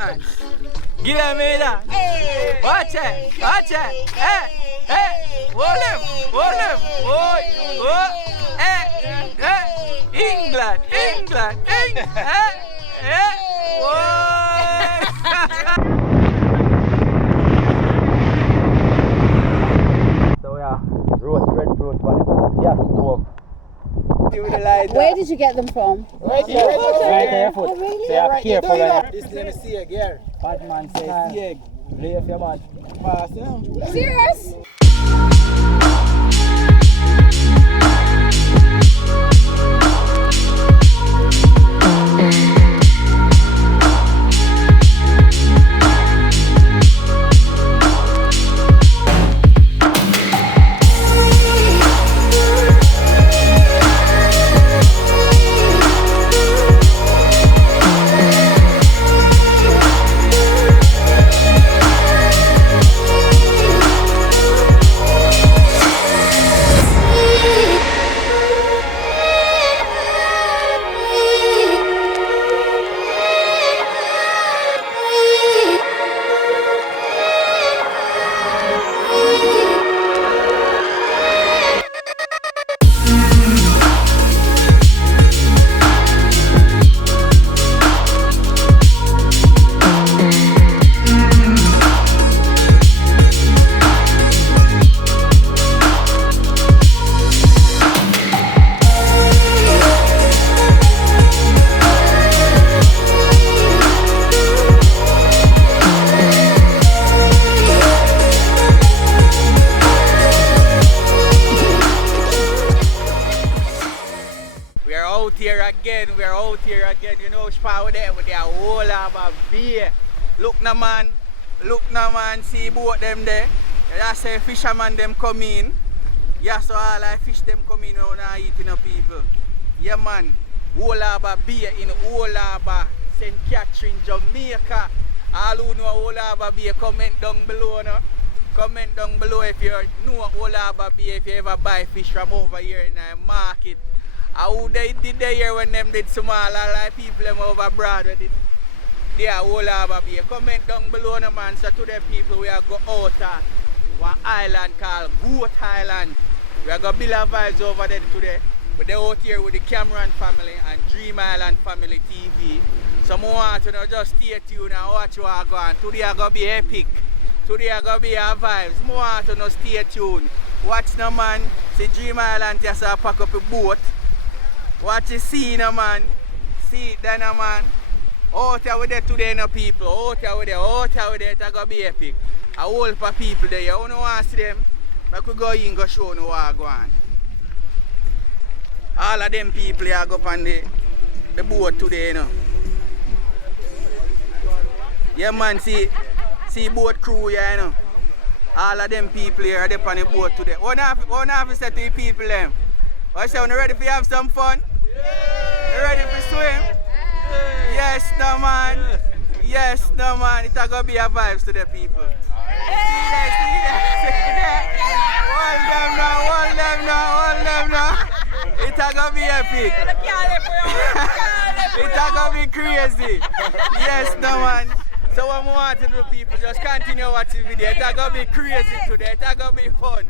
Give me that. Watch it. Watch it. Hey. Hold him. England. So yeah, roast breadfruit for the gas stove. Where did you get them from? Right there, foot. Oh, really? So you have careful like This name is Sieg here. bad man says Sieg. Lay off your man. Pass him. Serious? We are out here again, you know, spot with there with their whole of a beer. Look na man, see boat them there. That's say fisherman them come in. Yeah, so all I fish them come in when I eating up people. Yeah man, whole of a beer in whole of a St. Catherine, Jamaica. All who know whole of a beer, comment down below no? Comment down below if you know whole of a beer, if you ever buy fish from over here in the market. How they did they here when them did small like people them over abroad did they are whole over here. Comment down below no man. So to the people we are go out at one island called Goat Island. We are going to build a vibes over there today. But they're out here with the Cameron family and Dream Island Family TV. So I want to just stay tuned and watch what I go on. Today are going to be epic. Today are going to be a vibes. I want to stay tuned. Watch no man. See Dream Island just pack up a boat. Watch you see no man. See it then no man. Out here with there today no people. Out here with there. It's gonna be epic. A whole heap of people there. You don't want to see them. But we go in go show you what go on. All of them people here go up on the boat today, you know. Yeah man, see boat crew here, you know. All of them people here are up on the boat today. What have to say to the people them? I say, you ready for you have some fun? Yeah. You ready for swim? Yeah. Yes, no man. Yes, no man. It's gonna be a vibes to the people. See that. Hold them now. It's gonna be epic. It's gonna be crazy. Yes, no man. So what I want to do, people, just continue watching the video. It's gonna be crazy today. It's gonna be fun.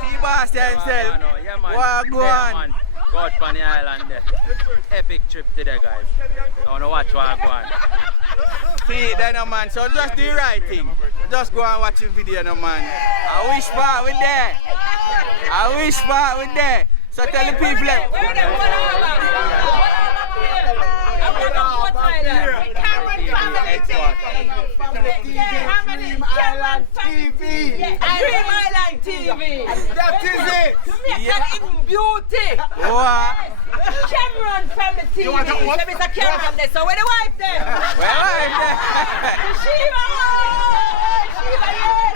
See boss himself. Yeah, man. What go on? Go out on the island there. Epic trip today, guys. I wanna watch what go on. See then no man. So just do the right thing. Just go and watch the video no man. I wish part with there. So tell the people that Dream Island TV. Dream Island TV. That is it. Jamaican in beauty. what? Cameron family TV. You want to what? There is a Cameron there. So where the wife there? Shiva. Shiva, yes.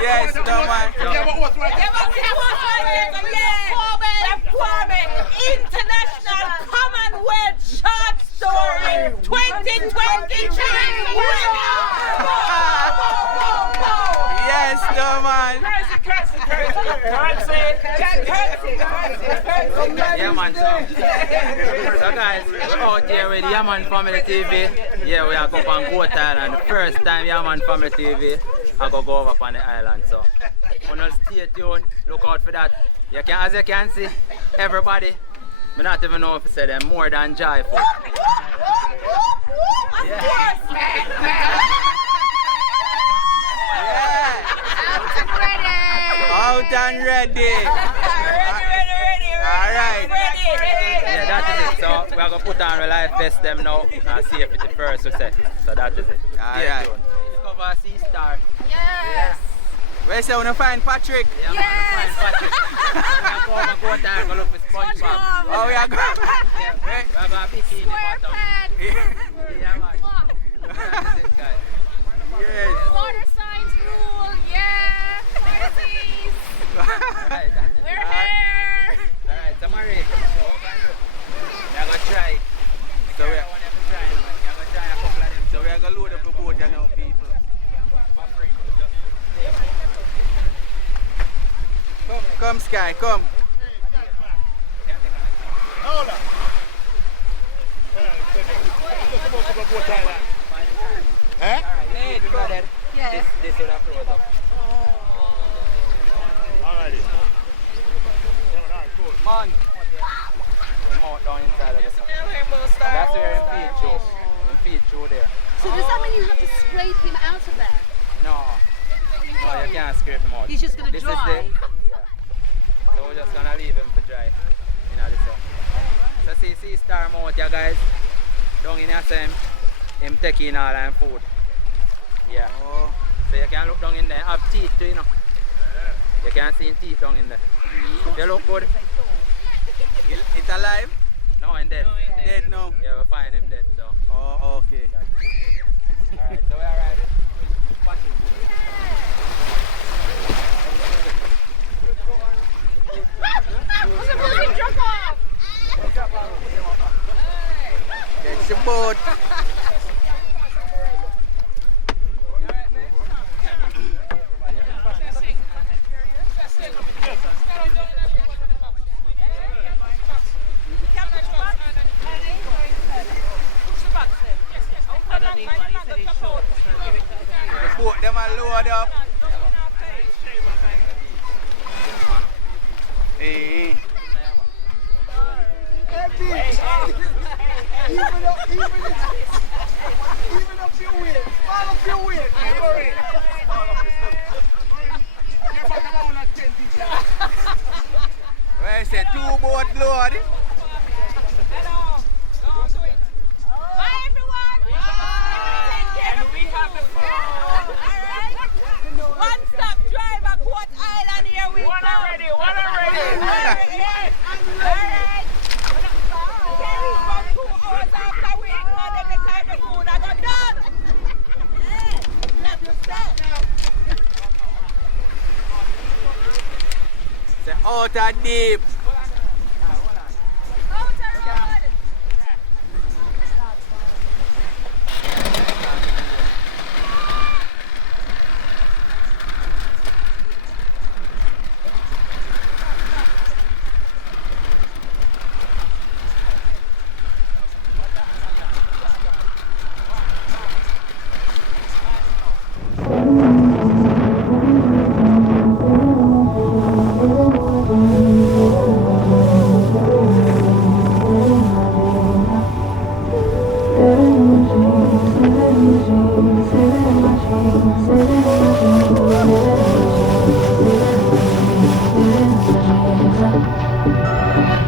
Yes, no man. Yeah, but what's right? Kwame International Commonwealth Short Story 2023 winner. Yes, no man. Yeah, man, so guys, we're out here with Yaman Family TV. Yeah, we are go on Goat Island. The first time Yaman Family TV, I go over on the island. So, wanna stay tuned, look out for that. You can, as you can see, everybody, I not even know if I say them more than joyful. Yeah. Out and ready. Alright. Yeah, that is it. So we are gonna put on the life vest them now and see if it's the first we say. So that is it. Alright. Discover Sea Star. Yes. Where's you wanna find Patrick? Yeah, yes. Patrick. We're gonna go there and go look for SpongeBob. Oh, we are going. Yeah, we're gonna be in the bottom. Yeah, man. That is it, guys. Yes. Water signs rule. Yeah. Pisces. Alright, We're here. alright, so Marie, we're gonna try. So we I want them to try. We're gonna try a couple of them. So we are gonna load up the boat, you know, people. Come, Sky, come. Hold on. Just about to go to Thailand. Eh? Nate, brother. Yeah. This would have frozen up. Alrighty. Yeah, alright, cool. Man. The mouth down inside of the sun. That's where him feed through. Him feed through there. So does that mean you have to scrape him out of there? No. No, you can't scrape him out. He's just gonna This dry? is the, yeah. So we're just gonna leave him for dry. You know, this so see Star mouth, yeah, guys. Down in here, same. Him taking all them food. Yeah. Oh. So you can look down in there. Have teeth too, you know. You can see him teeth down in there. They look good. It's alive? No, and dead. Dead now. Yeah, we'll find him dead, so. Oh, okay. Alright, so we're alright. It's the boat. The boat, them are load up. Hey. Even up your weight. Fall up your weight. Don't worry. You're back around at 10 people. Where is it? 2 boat load. Hello. Don't do it. Bye, everyone. And we have the phone. All right. One stop driver, Goat Island here. We one already. Yes. All right. Carry about 2 hours after we ignore them the time of food. I got done. Left yourself. Say out and deep.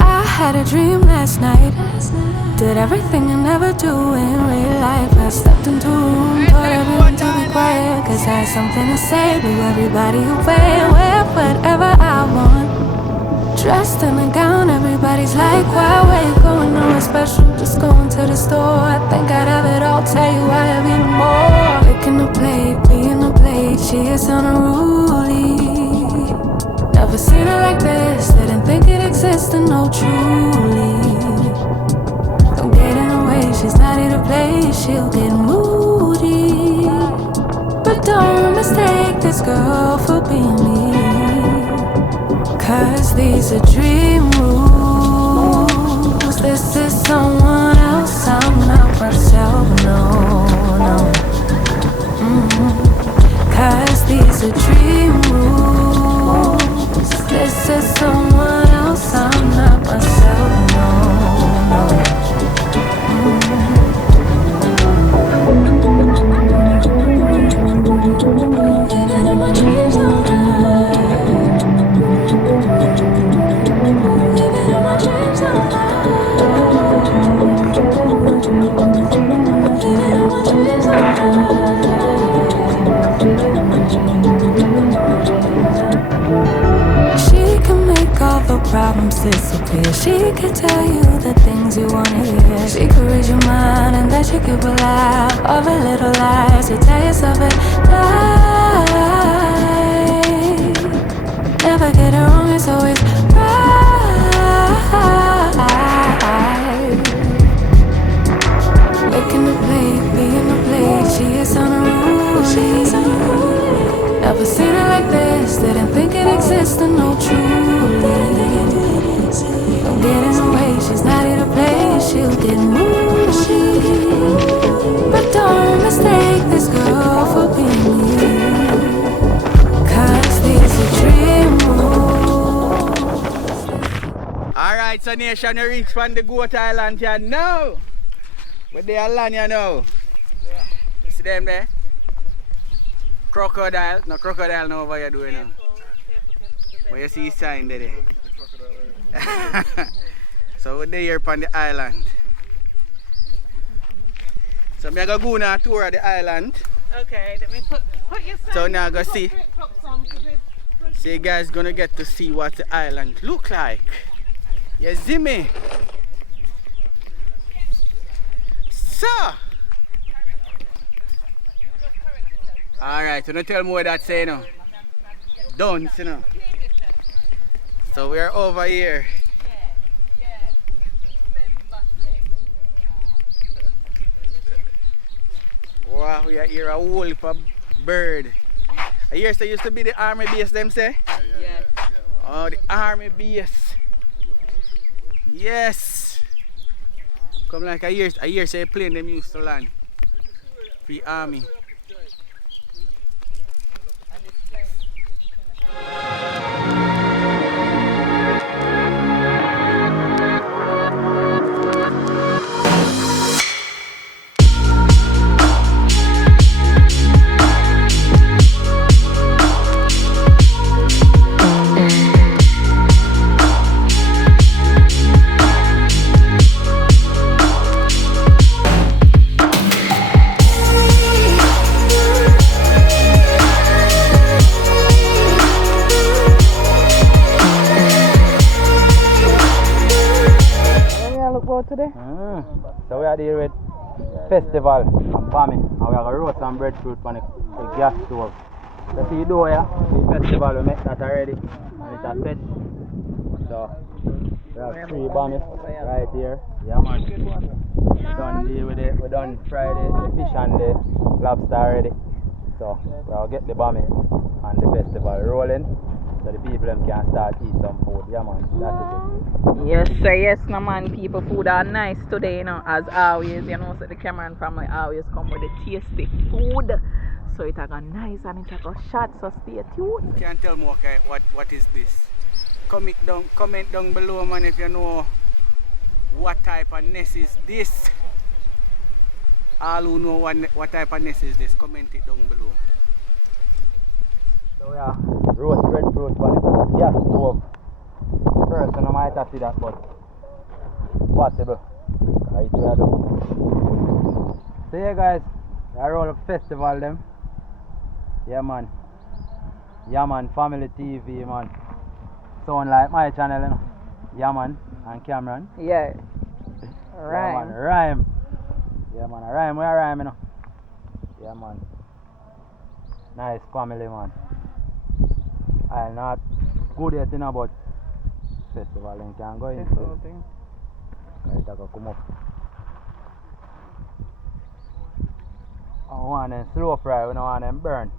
I had a dream last night. Did everything I never do in real life. I stepped into a room, told everyone to be quiet, cause I had something to say. Blew everybody away, wear whatever I want. Dressed in a gown, everybody's like, why, where you going? Nowhere special, just going to the store. I think I'd have it all, tell you I have even more. Licking the plate, being the plate, she is unruly. Never seen her like this, didn't think it existed, no truly. Don't get in her way, she's not here to play, she'll get moody. But don't mistake this girl for being me. 'Cause these are dream rules. This is someone else, I'm not myself, no, no. 'Cause these are dream rules. This is someone else, I'm not myself, no, no. Living in my dreams all night. Living in my dreams all night. Living in my dreams all night. She can make all the problems disappear. She could tell you the things you wanna hear. She could read your mind and then she could pull out all the little lies you tell yourself at night. Never get it wrong, it's always right. Making the plate, being the plate. She is on a roll. Never seen it like this. Didn't think it existed, no truly. Don't get in the way, she's not here to play. She'll get moody. But don't mistake this girl for being you. 'Cause these are dream rules. Alright, so nation, you reach from the Goat Island here now. Where they are land you know. You see them there? Crocodile. No crocodile no over here doing now. But you see sign there. So we're there on the island. So I'm gonna go on a tour of the island. Okay, let me put your So now go see. So you guys gonna get to see what the island look like. You see me? So alright, so don't tell me what that say now. Don't you know. So we are over here. Wow, we are here a whole heap of bird. I hear say used to be the army base, them say? Yeah. Oh, the army base. Yes. Come like I hear say plane them used to land. Free army. So we are here with festival and farming, and we are going to roast some breadfruit on the gas stove. So see you do here, the festival we make that already, and it's a set. So we have 3 bommies right here. Yeah man. We done deal with it, we done Friday, the fish and the lobster already. So we'll get the bommy and the festival rolling, so the people them can start eat some food. Yeah man, that's it. Yes, sir, yes, no man, people, food are nice today, you know, as always, you know, so the Cameron family always come with the tasty food, so it's a nice and it's a shot, so stay tuned. Can't tell me okay, what is this? Comment down below man if you know what type of nest is this. All who know what type of nest is this, comment it down below. So we are roast breadfruit on the gas stove. First, I might have to see that, but possible. Right, we are doing. So yeah guys, I roll up festival them. Yeah man. Yeah man, Family TV man. Sound like my channel, you know. Yeah man, and Cameron. Yeah. Right. Yeah man, rhyme. Yeah man, rhyme, we are rhyme, you know. Yeah man. Nice family man. I'm not good yet, you know, but festival and can go in. Right, I come up. I want them slow fry, we don't want them burn.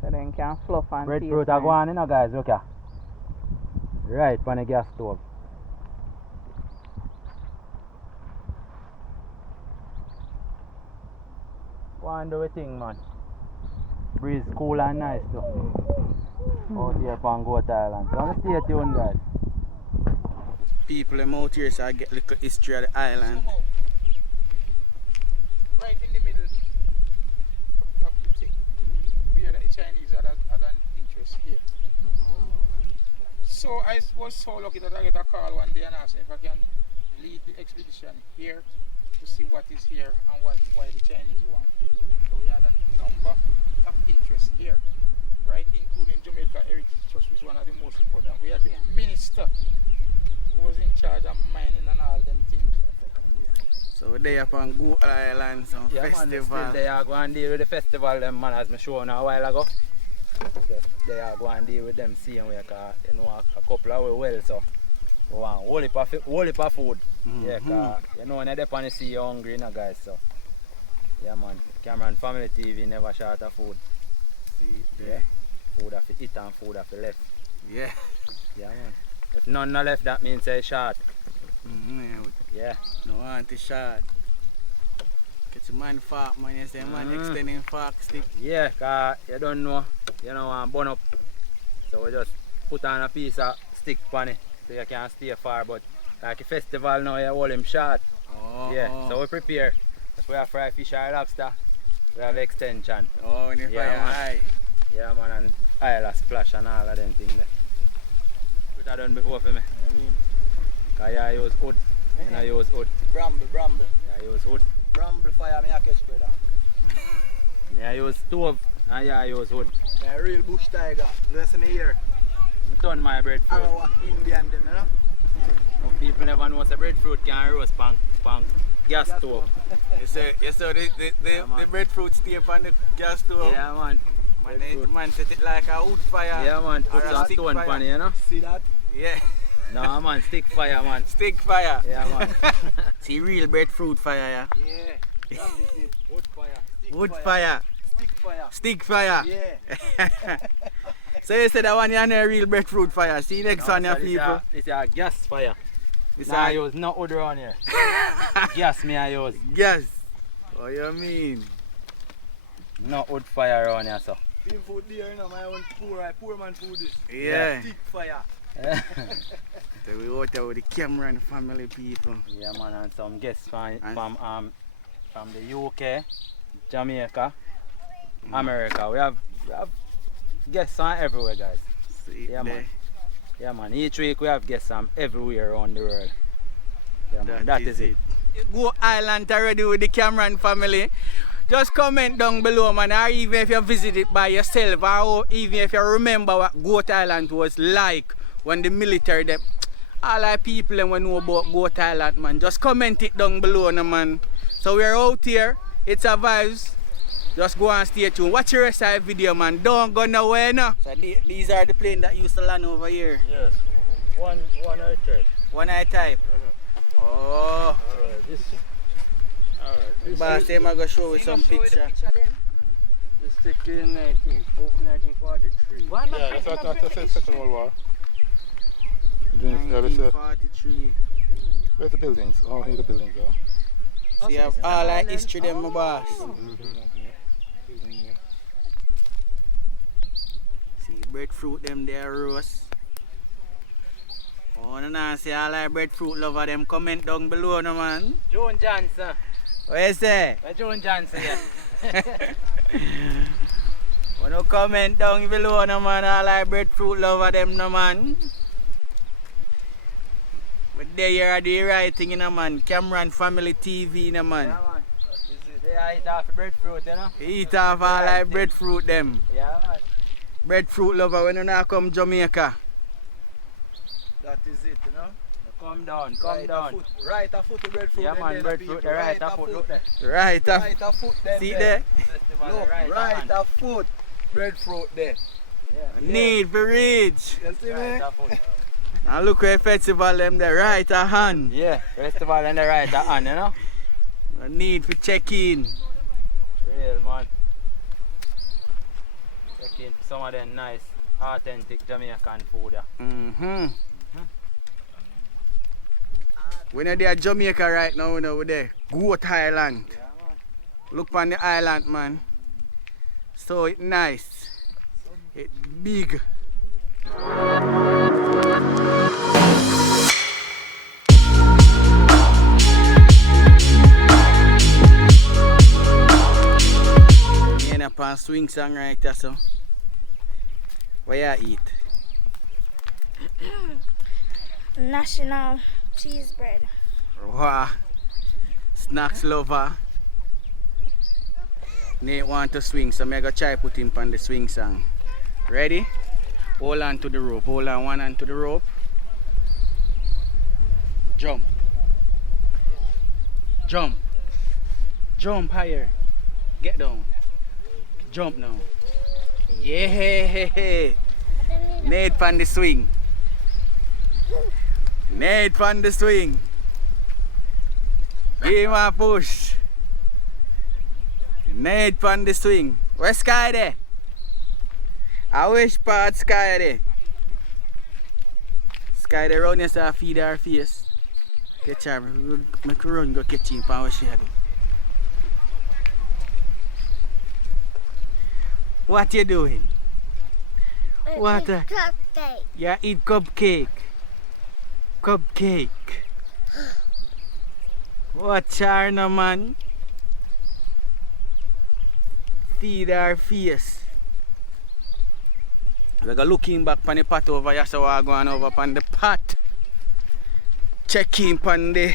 So then can fluff and Breadfruit are going, you know, guys. Look here. Right on the gas stove. Go and do a thing, man. Breeze cool and nice too. Out here on Goat Island. So stay tuned, guys. People them out here, so I get little history of the island. Right in the middle of the thing. Here the Chinese had an interest here. So I was so lucky that I get a call one day and asked me if I can lead the expedition here to see what is here and why the Chinese want here. So we had a number of interests here, right, including Jamaica Heritage Trust, which is one of the most important. We had the minister who was in charge of mining and all them things. So we're there upon Goat Island, some festival. Man, they are going to deal with the festival, them man, as I showed a while ago. They are going to deal with them seeing we can, you know, a couple of wells, so we want whole heap of food. Yeah, cause, you know, when you're on the sea, you're hungry, you know, guys, so. Yeah, man, Cameron Family TV never short of food. See, yeah, food have to eat and food have to left. Yeah. Yeah, man. If none not left, that means it's short. Yeah. No want to shot. Catch a man fork, man, you say man extending fork stick. Yeah, cause you don't know, you know, want burn up. So we just put on a piece of stick on it so you can stay far. But like a festival now, you hold him short. Oh. Yeah, so we prepare. If we have fried fish or lobster, we have extension. Oh, when you fire high. Yeah, man, and oil a splash and all of them things there. Put that done before for me. Cause you use wood. You use wood. Bramble. You use wood. Bramble fire me a catch, brother. I use stove and I use wood. A real bush tiger. Listen here. I turn my breadfruit. Our Indian them, you know? Some people never know the breadfruit can roast pan gas stove. You say the breadfruit stay upon the gas stove. Yeah, man. Man set it like a wood fire. Yeah, man. Put Or a some stick stone fire. pan, you know? See that? Yeah. No, man. Stick fire, man. Stick fire. Yeah, man. See real breadfruit fire, yeah? Yeah, that is it. Wood fire. Wood fire. Stick fire. Stick fire. Yeah. So you said that one you a real breadfruit fire. See next one, your people. This is a gas fire. This I a use no wood around here. Gas me I use. gas. What you mean? No wood fire around here, so. Team food there, you know, my own poor man food is. Yeah. Stick fire. So we out there with the Cameron family people. Yeah, man, and some guests from the UK, Jamaica, America. We have guests from everywhere, guys. See Yeah, there. man. Yeah, man. Each week we have guests from everywhere around the world. Yeah, man. That is it. Go Island already with the Cameron family. Just comment down below, man, or even if you visit it by yourself, or even if you remember what Goat Island was like when the military, them, all our people them know about Goat Island, man. Just comment it down below, no, man. So we're out here, it's a vibes. Just go and stay tuned. Watch the rest of the video, man. Don't go nowhere, no. So these are the planes that used to land over here. Yes, one at a time. One at a time. Oh. Boss, I'm going to show you some picture. This stick in 1943. Yeah, that's the Second World War. 1943. Where's the buildings? Oh, here the buildings are. See, all our history, them, my boss. See, breadfruit, them there, roast. Oh, no, see all our breadfruit lover, them comment down below, no, man. Joan Johnson. What you say? Joan Johnson, yeah. Wanna comment down below, no, man, all our breadfruit lover, them, no, man. But there you are the right thing, you know, man. Cameron Family TV, no, man. Yeah, man. They eat off the breadfruit, you know? Eat off all our breadfruit, them. Yeah, man. Breadfruit lover, when you not come Jamaica. That is it, you know. Come down. Right a foot of breadfruit. Yeah, man, breadfruit, the right a foot, look there. Right, Right a foot them see there? Festival, Look, the right hand. a foot breadfruit there. Yeah. Need for reach. You see me? Right a foot. And look where festival them the right a hand. Yeah, festival and the right hand, you know? Need for check in. Real, man. Check Looking for some of them nice, authentic Jamaican food. Yeah. We're not there Jamaica right now, you know, we're there. Goat Island. Yeah, man. Look on the island, man. So it's nice. It's big. Me up on swing song right there, so. What you eat? National cheese bread. Wow. Snacks lover. Nate want to swing, so I'm gonna try put him on the swing song. Ready? Hold on to the rope. Hold on one hand to the rope. Jump. Jump. Jump higher. Get down. Jump now. Yeah. Nate on the swing. Nate on the swing. Give him a push. Nate on the swing. Where's Sky there? I wish part Sky there. Sky there run yourself feed her face. Catch her. Make her run go catch him for what she do. What you doing? What? Cupcake. You eat cupcake. Cupcake. Watch her no man. Feed her face. We go looking back on the pot over here, so we're going over on the pot. Checking on the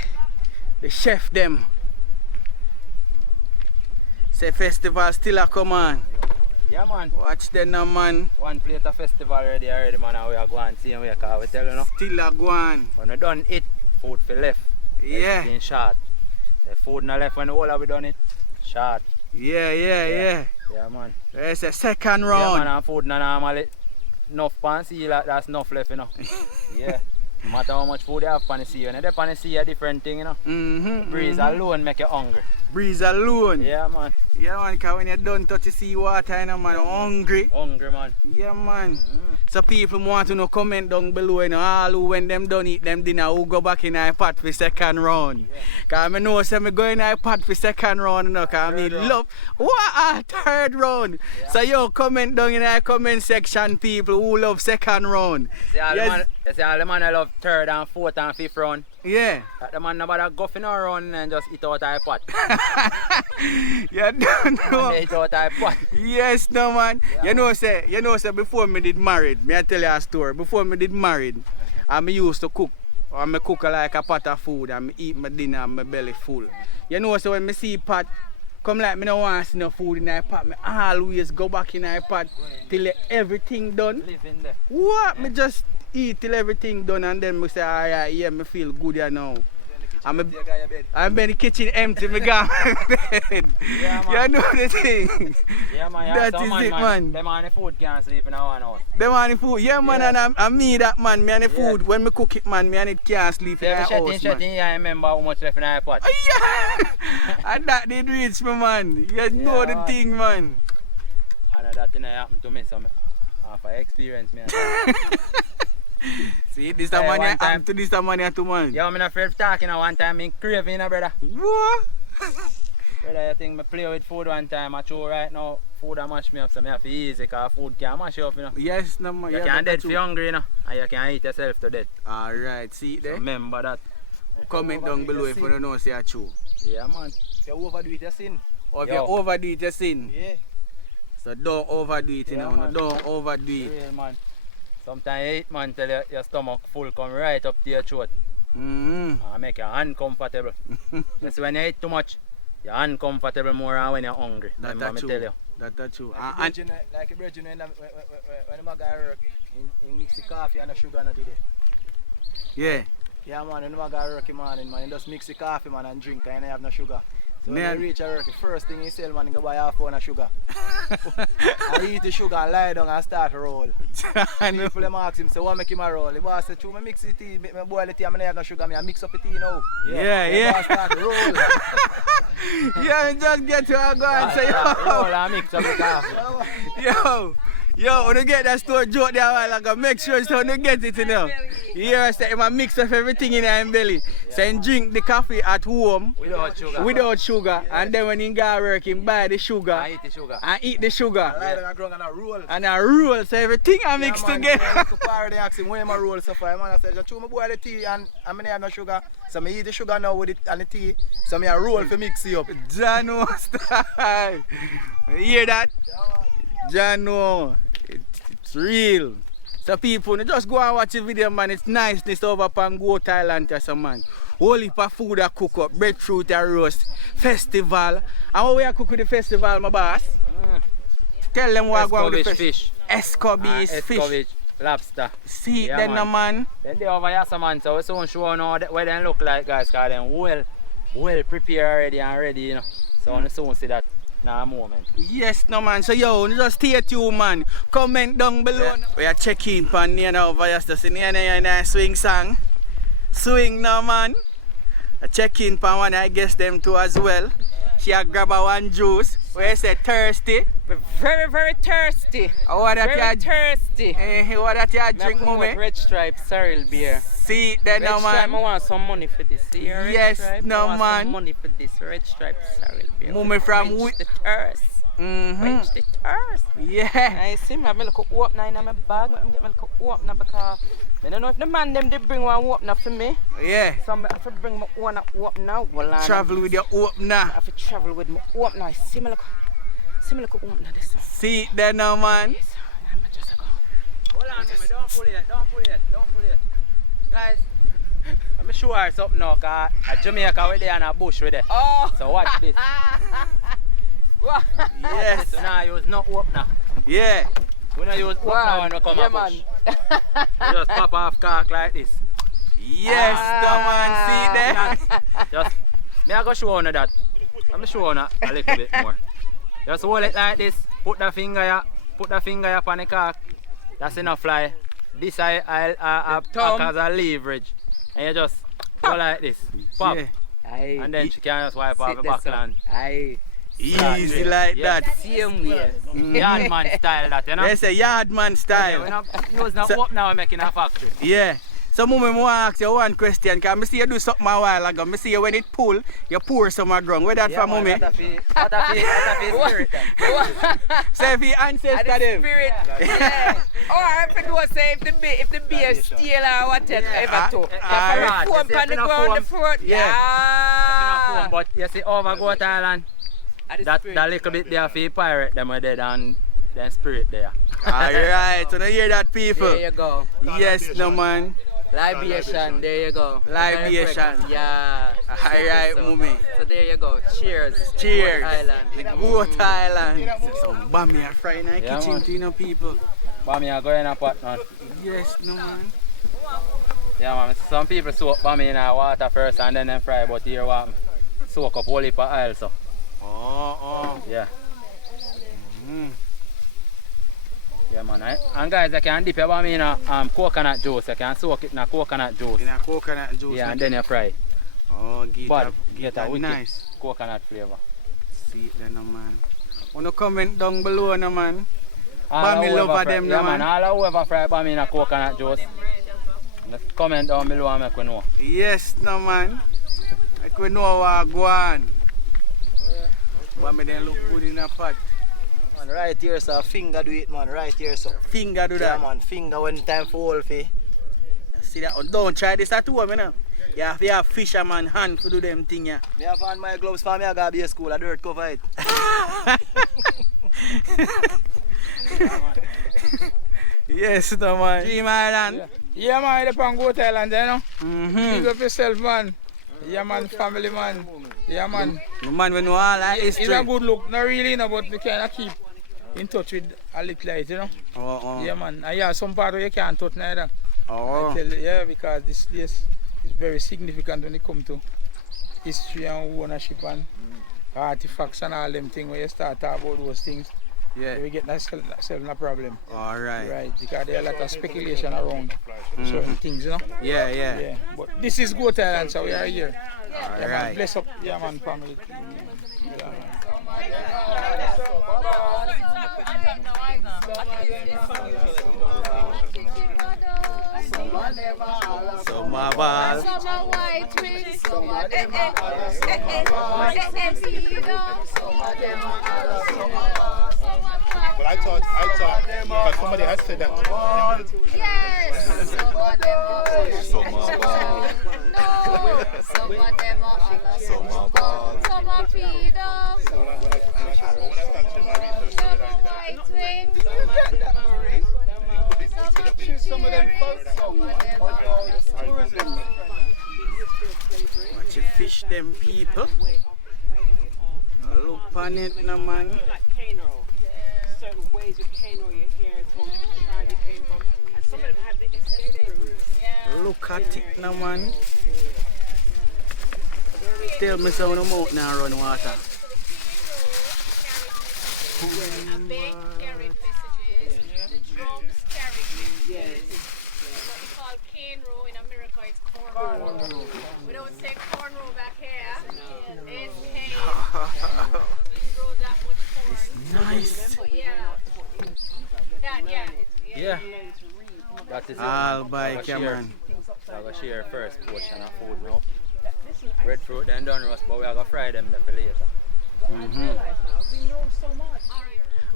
chef them. Say festival still a come on. Yeah, man. Watch them now, man. One plate of festival already, man, and we are going to see and we are tell you, no? Still a go on. When we done it, food for left. Yeah. Everything short. The food not left when all have we done it, short. Yeah. Yeah, man. It's a second Yeah, round. man, and food not normally enough pan sea, like that's enough left, you know. Yeah. No matter how much food you have pan the sea, when you pan the sea a different thing, you know. Breeze alone make you hungry. Breeze alone. Yeah, man. Yeah, man, because when you're done touch the sea water, you know, man, hungry. Hungry, man. Yeah, man. So people want to know, comment down below, you know, all who when them done eat them dinner, who go back in our pot for second round. Because I know, say me go in our pot for second round, you know, because I mean, love, what a third round. So yo, comment down in our comment section, people who love second round. See all the man I love third and fourth and fifth round. Yeah. That the man nobody go for no run and just eat out of pot. You don't know. And they eat out of pot. Yes, no man. Yeah, You know, say before me did married, me I tell you a story. Before me did married, I used to cook. Or me cook like a pot of food and me eat my dinner and my belly full. You know, so when me see pot, come like me don't want to see no food in that pot, me always go back in that pot till everything done. Live in there. What? Me just eat till everything done and then me say, alright, yeah, me feel good here now. I'm in the kitchen empty, me got my bed. Yeah, man. You know the thing. Yeah, man. That is it, man. Them on the food can't sleep in our house. Them on the food, yeah, man, Yeah. and I'm me that man, me and the food. When me cook it, man, me and it can't sleep in the house, man. I remember how much left in our pot. Yeah, and that did reach me, man. You know the man. thing, man. And that thing happened to me, so half I experience me. See, this the Hey, money one I time- am to this the money to man. Yo, I'm not afraid of talking one time, I'm craving, brother. What? Brother, you think I play with food one time, I chew right now, food I mash me up, so I have to easy, because food can't mash you up, you know. Yes, no man. You yeah, can't that's dead true. for hungry, you know, and you can eat yourself to death. Alright, see it So there? remember that. Comment down below if you don't know say it's true. Yeah, man. If you overdo it, you sin. Or if Yo. you overdo it, you sin. Yeah. So don't overdo it, you Yeah, know. man. Don't overdo it. Real, man. Sometimes you eat, man, till your stomach full come right up to your throat. And make your uncomfortable. That's when you eat too much, you're uncomfortable more than when you're hungry. That's Remember me true. tell you. That's true. Like a virgin when the guy work, he mix the coffee and the sugar and the day. yeah. Yeah, man, when the guy work in the morning, man, he just mix the coffee, man, and drink and he have no sugar. So when Man. he reach a work, the first thing he sell, man, he go buy half pound of sugar. And he eat the sugar and lie down and start to roll. I know. People them ask him, say, what make him a roll? The boss say, "True, me mix the tea, me boil the tea, and I have no sugar, me mix up the tea now." Yeah. The boss start to roll. Yeah, just get to a go and say, Roll and mix up the coffee. Yo, when you get that store joke there a while ago, make sure so you get it, you know. You hear us say, him a mix of everything in his belly. So he drink the coffee at home without sugar. And then when he go to work, he buy the sugar. I eat the sugar. And eat the sugar. And a roll. And a roll, so everything I mix together. They ask him where my roll so far. Man, I said, just chew my boy the tea and I mean, I have no sugar. So I eat the sugar now with it and the tea. So I roll for mix it up. Jano style. You hear that? Jano. It's real. So people, you just go and watch the video, man. It's niceness over upon Goat Island or some man. Whole heap of food I cook up, breadfruit and roast, festival. And what we are cook with the festival, my boss? Tell them what going with the fish. Escobish fish. Escovitch lobster. See Yeah, then, no, man. Then they over here, some man. So we soon show now what they look like, guys. Cause them well prepared already and ready, you know. So we soon see that now a moment. Yes, no, man. So, yo, just stay tuned, man. Comment down below. Yeah. We are checking pan near now over here. So, see near swing song. Swing now, man. I check in pan one, I guess them two as well. She a grab a one juice. Where you say thirsty? We're very, very thirsty. Oh, what that Very you thirsty. what that you drink, mommy? Red Stripe cereal beer. See it then, Red no, Stripe, I man. want some money for this. See, Red Yes, Stripe, no, I want man. some money for this Red Stripe cereal beer. Mommy from Quench the thirst. Quench the thirst. Yeah. I see me, I look opener in my bag. I get my opener because I don't know if the man them they bring one opener for me. Yeah. So I have to bring my own opener. Well, Travel with your I opener. have to travel with my opener. I see me look opener this one. See it then, no, man. Yes, I'm just a go. Hold on, mommy. Don't pull it. Guys, I'm sure her something now, cause at Jamaica we there in a bush with it. Oh! So watch this. Yes. So now use no opener. Yeah. We don't use opener when we come yeah, a bush. man. We just pop off cork like this. Yes, no, man. See it there. Just, me I go show you that. I'm show you a little bit more. Just hold it like this. Put the finger here upon the cork. That's enough fly. This I act as a leverage. And you just go like this. Pop. Yeah. Aye. And then she can just wipe off the backland. Aye. Easy like Yeah. that. Same way. Yardman style that, you know? They say yardman Yeah, style. we not use no So- opener we make in a factory. Yeah. So, Mummy, I want to ask you one question. Because I see you do something a while ago. I see you when it pull, you pour some on ground. Where that from, Mummy? What a spirit then. Say if you ancestor them. Spirit. Yeah. Or if it was say if the beer steal or whatever too. Alright. If foam on the ground, the fruit. Yeah. But you see over Goat Island, that little bit there for the pirate them are dead and then spirit there. Alright, so now hear that, people. There you go. Yes, no, man. Libation, there you go. Libation. Yeah. Alright, Mummy. So there you go. Cheers. Cheers. Goat Island. Goat Island. Some bammy are frying in the Yeah, kitchen, man. too, you know, people. Bammy are going a pot man. Yes, no, man. Yeah man, some people soak bammy in our water first and then fry, but here what soak up whole heap of oil so. Oh. Yeah. Yeah man, and guys, you can dip your bammy in a coconut juice. You can soak it in a coconut juice. In a coconut juice. Yeah, and then you fry. Oh, get But get get a that wicked nice. coconut flavor. See it then, no, man. Wanna comment down below, no, man. All Bammy whoever lover fry- them, yeah, no, man. All whoever fry bammy in a coconut juice, just comment down below and make we know. Yes, no, man. Like we know what go on. Bammy then look good in a pot. Man, right here, so finger do it, man. Right here, so. Finger do Yeah, that. man. Finger when time for all fi. See that one? Don't try this at home, you know. You have to have fisherman hand to do them thing, yeah. Me have on my gloves for me. I gotta be a school. I dirt cover it. Yes, no, man. Dream Island. Yeah, man, you're on Goat Island, you know? Mm-hmm. Big up yourself, man. Yeah, man, family, man. Yeah, man. The man we know all that It's history. a good look. Not really, no, but we kind of keep in touch with a little light, you know? Oh. Yeah, man. And yeah, some part where you can't touch neither. Oh. I tell you, yeah, because this place is very significant when it comes to history and ownership and artifacts and all them things. When you start talking about those things, Yeah. we get ourselves in a problem. Alright. Right, because there are a lot of speculation around certain things, you know? Yeah. Yeah. But this is Goat Island, so we are here. Yeah, man, Alright. bless up, yeah, man, family. Yeah, man. Some are ball. Some are white wings, some are them But I thought, because somebody had said that. yes, some of them are some are ball. No, some of them are some are ball. Some are pedo. Some are white wings. Some of them folks. Some of them are tourism. Watch you fish them people. Look on it now, man. Like Kano, certain ways with Kano, your hair, told you which tribe you came from, and some of them have the escape routes. Look at it now, man. Tell me some of them out now run water. A big carrying messages. The drums carry messages. What we call cane row in America, it's cornrow. We don't say cornrow back here. It's cane. We grow that much corn. Nice. Yeah. That is it. All by I'll Cameron. I'm going to share first portion of food now. Breadfruit then done roast, but we are going to fry them for later.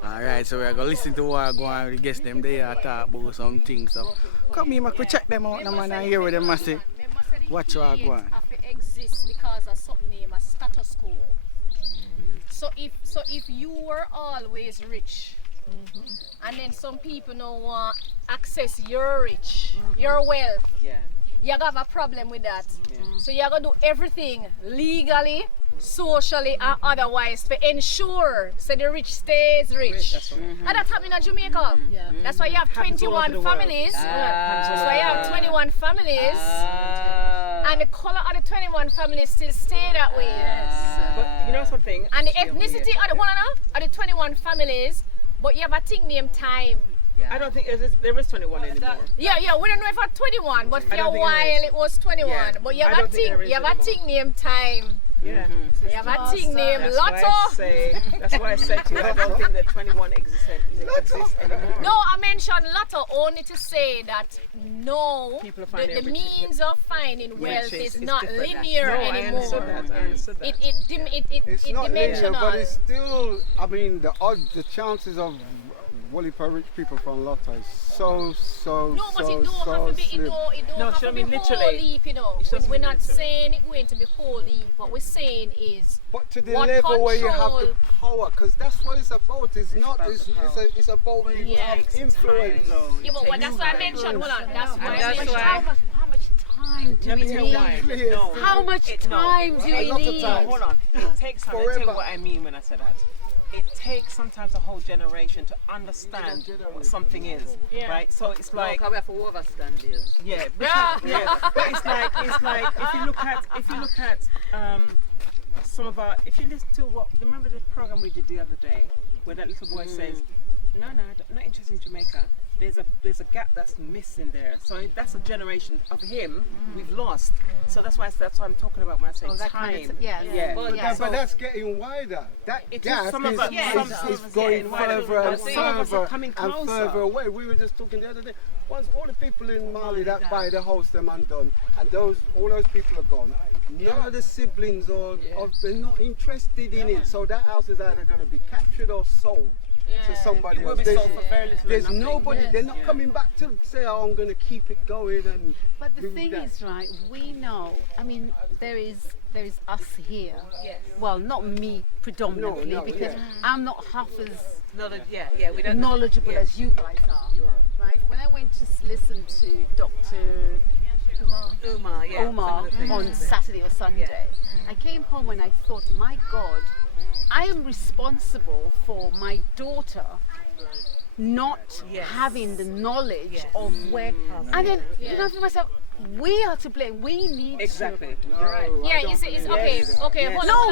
Alright, so we're going to listen to what go on with the guests them there talk about some things. So come here, we check them out now, man, and hear what them must say. Watch what go on. Exists because of something named a status quo. So if you were always rich, and then some people don't want access your rich, your wealth, you're gonna have a problem with that. So you're gonna do everything legally, socially, and otherwise to ensure so the rich stays rich. And that's happening in Jamaica. That's why you have 21 families. That's why you have 21 families. And the color of the 21 families still stay that way. But you know something? And the ethnicity of the 21 families, but you have a thing named time. I don't think there is 21 anymore. Yeah, we don't know if it's 21, but for a while it was 21. Yeah. But you I have a don't think there thing, is you have a anymore. thing named time. Yeah. You have a thing named That's why I Lotto. say, that's why I said to you, I don't think that 21 exists anymore. No, I mentioned Lotto only to say that no, People are the finding everything. means of finding wealth is not different. linear No, I anymore. understood that. I understood that. It's not linear, dimensional. but it's still, I mean, the chances of Walipa rich people from Lotto is so No, but it don't have to be. It slim. don't No, have so to I be mean whole literally. leap, you know. It doesn't We're mean not literally. saying it's going to be whole leap. What we're saying is But to the what level where you have the control- power, because that's what it's about. It's not. It's about you Yeah. have influence. yeah, but that's why I mentioned. Hold on, that's why I that's mentioned. why- How much time do Let we me tell you why. need? No. How much time do A we lot of need? time. Hold on. It takes time. Let me tell you Forever. what I mean when I say that. It takes sometimes a whole generation to understand what something is, right? So it's like we have to overstand this. yeah, but it's like if you look at some of our, if you listen to remember the program we did the other day where that little boy says, no, I'm not interested in Jamaica. There's a gap that's missing there. So that's a generation of him we've lost. So that's why I'm talking about when I say that time. kind of- yeah. But that's getting wider. That It is gap some of us- is going further and some of us are further coming and closer. further away. We were just talking the other day. Once all the people in Mali that buy the house, them undone, and all those people are gone. None of the siblings they're not interested in it. So that house is either going to be captured or sold to somebody It will else. be sold for very little. There's nothing. nobody. They're not coming back to say, "Oh, I'm going to keep it going." And But the do thing that. is, right, we know, I mean, there is us here. Well, not me predominantly, No, because yeah. I'm not half as we don't knowledgeable as you guys are. Right? When I went to listen to Dr. Umar on Saturday or Sunday, I came home and I thought, my God, I am responsible for my daughter not having the knowledge of where. And then, you know, for myself, we are to blame. We need Exactly. to. You're right. Yeah, it's okay. Hold No,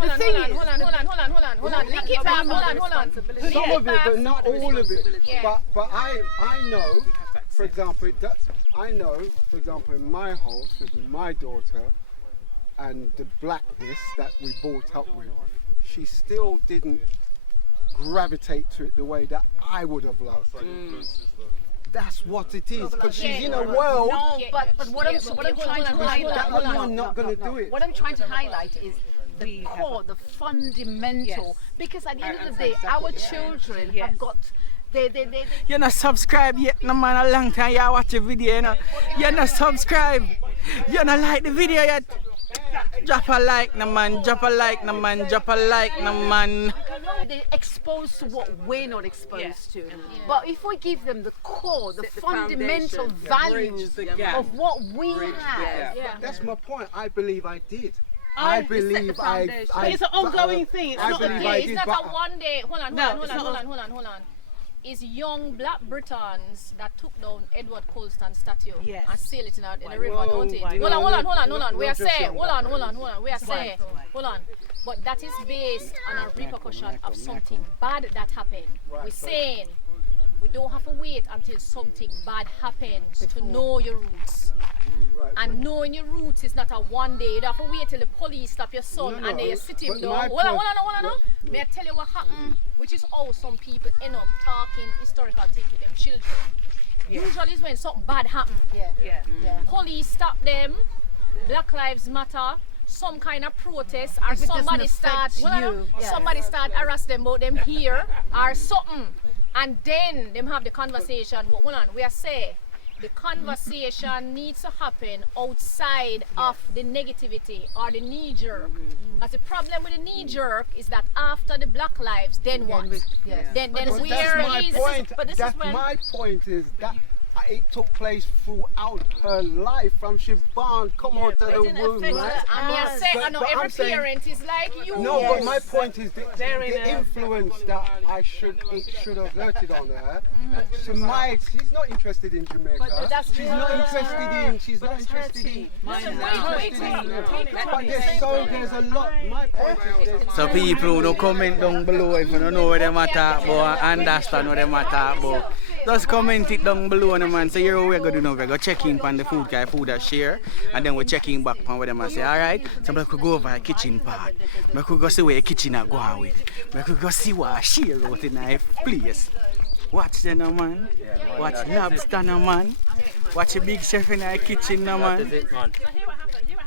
the thing is, hold on. Link it back. Hold on. Some of it, but not all of it. Yeah. But I know, for example, in my house with my daughter, and the blackness that we brought up with, she still didn't gravitate to it the way that I would have loved. That's what it is, because she's in a world. No, but what I'm trying to highlight. That you're not going to do it. What I'm trying to highlight is the core, the fundamental. Because at the end of the day, our children have got. They You're not subscribed yet, no man. A long time you watch the video, you know. You're not subscribed. You're not like the video yet. Drop a like, no man. Drop a like, no man. Drop a like, no man. They're exposed to what we're not exposed to. But if we give them the core, the fundamental values of what we have. That's my point. I believe I did. I believe But it's an ongoing thing. It's not It's not a one day. Hold on. It's young black Britons that took down Edward Colston statue and sail it in the river, don't it? Hold on. We are saying, hold on. We are saying, hold on. But that is based on a repercussion of something bad that happened. We're saying we don't have to wait until something bad happens to know your roots. And knowing your roots is not a one day. You don't have to wait till the police stop your son and they sit him down. Hold on. May I tell you what happened? Which is how some people end up talking historical things with them children. Usually it's when something bad happens. Police stop them, Black Lives Matter, some kind of protest, or somebody start harass them about them here or something. And then them have the conversation. Hold on, we are saying the conversation needs to happen outside of the negativity or the knee jerk. Because the problem with the knee jerk is that after the Black Lives, then what? Then where is? But this is when my point is that it took place throughout her life, from she born, come out of the womb, right? I know every parent is like you. No, but my point is the influence that it should have exerted on her. She's not interested in Jamaica. She's not interested in. But there's a lot. My point is So people who don't comment down below if you don't know what they are talking about, understand what they are talking about. Just comment it down below, man. So here we're going to do now. We're going to check in on the food, because food are share. And then we're checking back on what them say. Alright? So we could go over the kitchen part. We could go see where the kitchen are going with it. We could go see what share out in the place. Watch them, man. Watch lobster, man. Watch the big chef in the kitchen, man.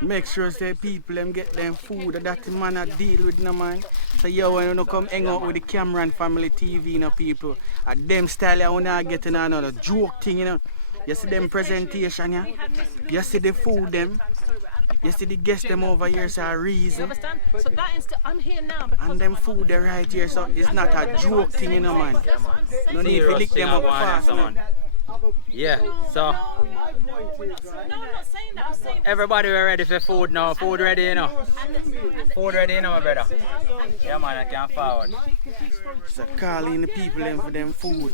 Make sure the people them get them food that the man deal with, man. So you when you come hang out with the Cameron Family TV, people. At them style you wanna get another joke thing, You see them presentation, yeah? You see the food them. You see the guests them over here, so a reason. You understand? So that is I'm here now because and them food they right here, so it's not a joke thing, man. No need to lick them up fast, man. Yeah, so No, I'm not saying that. I'm saying everybody we're ready for food now. Food ready, Food ready, my brother. Yeah, man, I can't forward. So calling the people in for them food.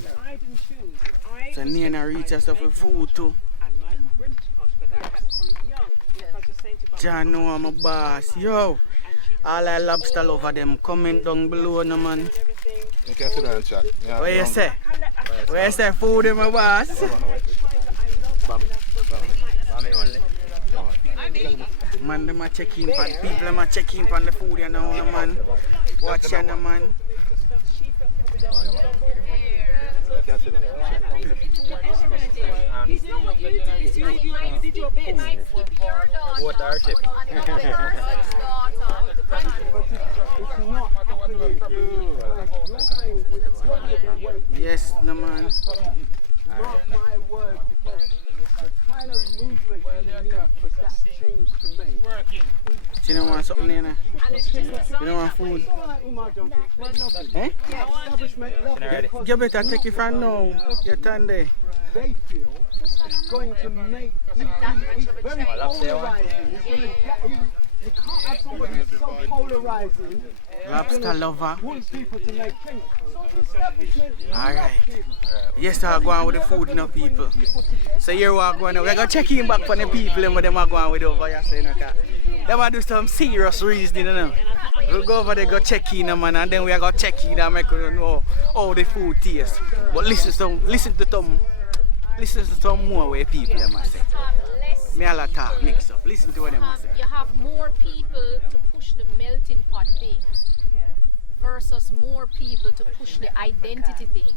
So Nina reach us for food too. John know I'm a boss. Yo, all that lobster lover them comment down below, man. You can sit down and chat. Yeah, what you say? What you say? Food in my boss? Man, them are checking on people. Them are checking on the food, man. Watch ya, man. What our tip? Yes, no man. Mark my word, because the kind of movement you need for that change to make. You don't want something in there? You don't want food? Eh? You better take it from now. Your turn there. They feel it's going to make it's very polarizing. It's going to get you. You can't have somebody who's so polarizing. Lobster lover. Want people to make things. So the establishment. Alright. Yes, I go on with the food now, people. So here we are going now. We're going to check in back for the people and what them are going with over here. They want to do some serious reasoning. We'll go over there, go check in, man, and then we are going to check in and make you know how the food tastes. But listen to some more where people them say. Me all a talk, mix up. Listen to what them say. You have more people to push the melting pot thing versus more people to push the identity thing.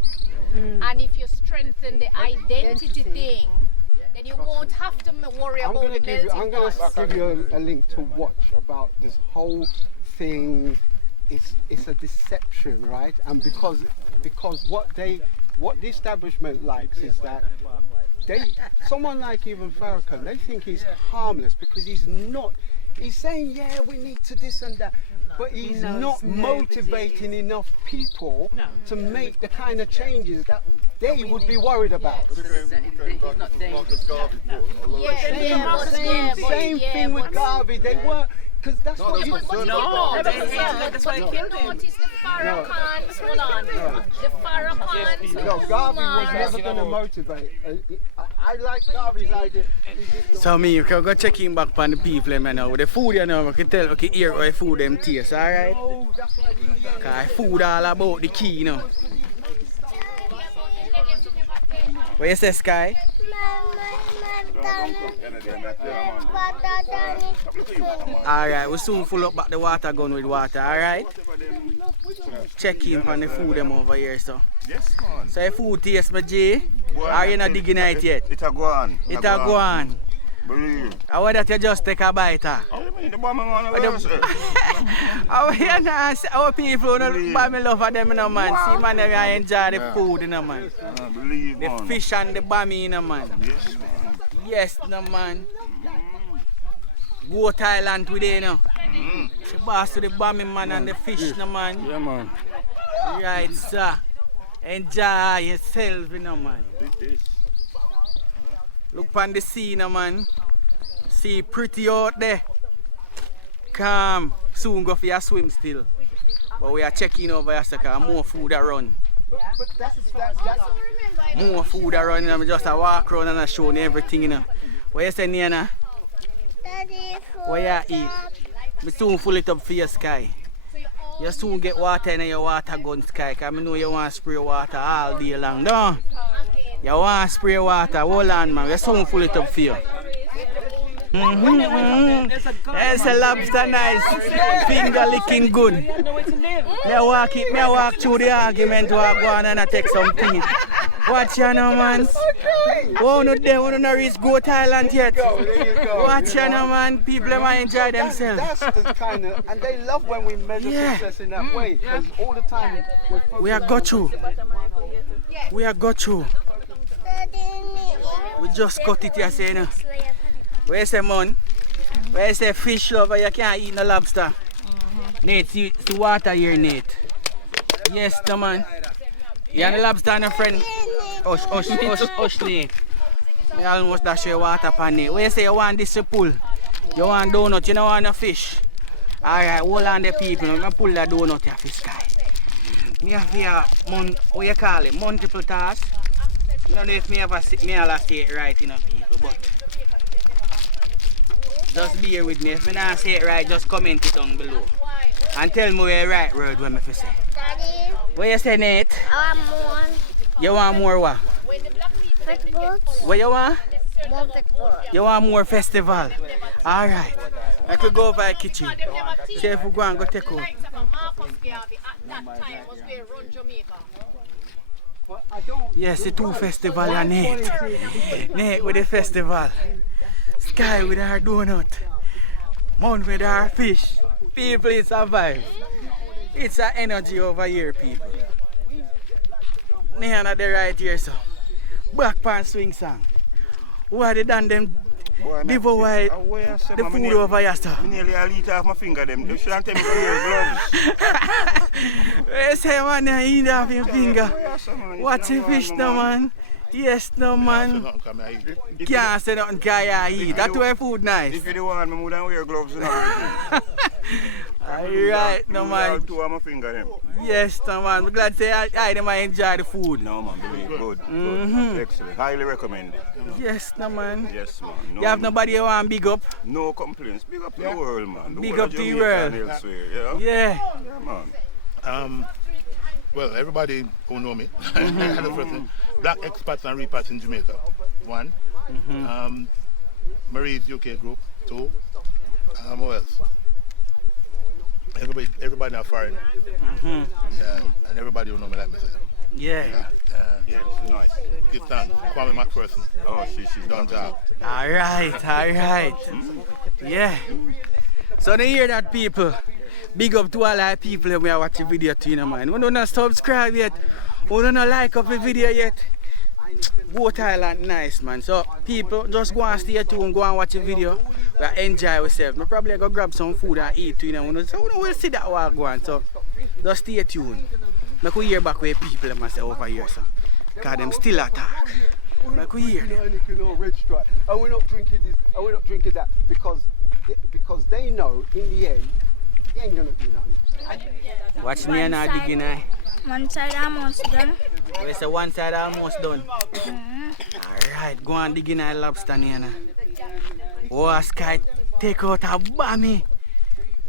And if you strengthen the identity thing, then you won't have to worry about the melting pot. I'm going to give you a link to watch about this whole thing. It's a deception, right? And because what the establishment likes is that someone like even Farrakhan, they think he's harmless because he's not. He's saying, yeah, we need to this and that, but he's not motivating enough people to make the kind of changes that they would be worried about. Same thing with Garvey. They weren't. Because that's what you notice the Farrakhan's, hold on, the Farrakhan's. No, Garvey was never going to motivate. I like Garvey's idea. So me, you can go check in back on the people you know. With the food you know, we can tell, we can hear how the food them taste, alright? Because food all about the key, you know. What you say, Sky? Alright, we soon full up back the water gun with water, alright? Check in on the food them over here, so. Yes, man. So the food taste, my G? Are you not digging it yet? It'll go on. It'll go on. Believe. I want that you just take a bite. How you mean the bomb man over there? Our people don't buy me love for them, you know, man. See, man, they enjoy the food, you know, man. Believe, the man. fish and the bami, you know, man. Yes, man. Yes, no, man. Go Thailand today, you know. She boss to the bami, man, and the fish, no, man. Yeah, man. Right, sir. Enjoy yourself, you know, man. Look on the sea, no, man. See pretty out there. Calm. Soon go for your swim still. But we are checking over here, so more food around. More food around, you know. Just a walk around and I show you everything, you know. What you say, Nana? What you eat? We soon full it up for your Sky. You soon get water in your water gun, Sky, because I know you want to spray water all day long, don't you? You want to spray water, hold on, man. You soon full it up for you. It's a lobster nice, finger licking good. Me walk through the argument to go on and I take some tea. Watch you now, man. Oh, no, they want to reach Go Thailand yet. Watch you now, man. People might enjoy themselves. That's the kind of, and they love when we measure success in that way. Because all the time we are got you. We are got you. We just cut it here, say, no. Where you say, man? Where you say fish lover, you can't eat no lobster? Nate, see water here, Nate. Yes, no, man. You and the lobster and a friend? Hush, Nate. I almost dash your water upon Nate. Where you say you want this to pull? You want donut, you don't want no fish? Alright, hold on the people. I'm going to pull that donut here for Sky. Me have here, what you call it? Multiple tasks. I don't know if me ever say it right, you know, people, but just bear with me. If I not say it right, just comment it down below. And tell me where the right word when I say. Daddy. What you say, Nate? I want more. You want more what? Festivals. What you want? More festivals. You want more festival? Alright. I could go by kitchen. See if we go and go take out. Yes, the two festival and Nate. Nate with the festival. Sky with our donut. Mount with our fish. People, it survive. It's an energy over here, people. Nate on the right here, so. Back pan swing song. Why they done them devour the food over here, sir? I nearly a liter off my finger them. You shouldn't tell me to wear gloves. Where say man, you eat off your finger? Watch the fish now, man. Yes, no, man. Can't say nothing, can't eat. That's why food nice. If you don't want me, I wouldn't wear gloves and everything. Alright, no, man. Two on my finger them. Yes, no, man. I'm glad to say I might enjoy the food. No, man. Good. Excellent. Highly recommend it. Yes, no, man. Yes, man. No, you have nobody you want big up? No complaints. Big up to the world, man. Big up to the world. Yeah, man. Well, everybody who know me, Black expats and repats in Jamaica, one. Marie's UK group, too. Who else? Everybody now foreign. Mm-hmm. Yeah, and everybody will know me like myself. Yeah. Yeah, this is nice. Give thanks. Kwame McPherson. Oh, she's Done job. Alright. Yeah. So they hear that, people. Big up to all our people when we are watching video to you, man. We don't not subscribe yet. We don't like up the video yet. Go Thailand nice, man. So people, just go and stay tuned, go and watch the video. We enjoy ourselves. We probably go grab some food and eat to you. So we'll see that while going. So just stay tuned. Make we hear back where people must say over here, so. Because them still attack. Make we hear them. And we're not drinking this, and we're not drinking that because they know in the end, they ain't gonna do nothing. Watch me and I digging eye. One side almost done. We say one side almost done. Alright, go and dig in a lobster now. Oh, Sky, take out a bammy.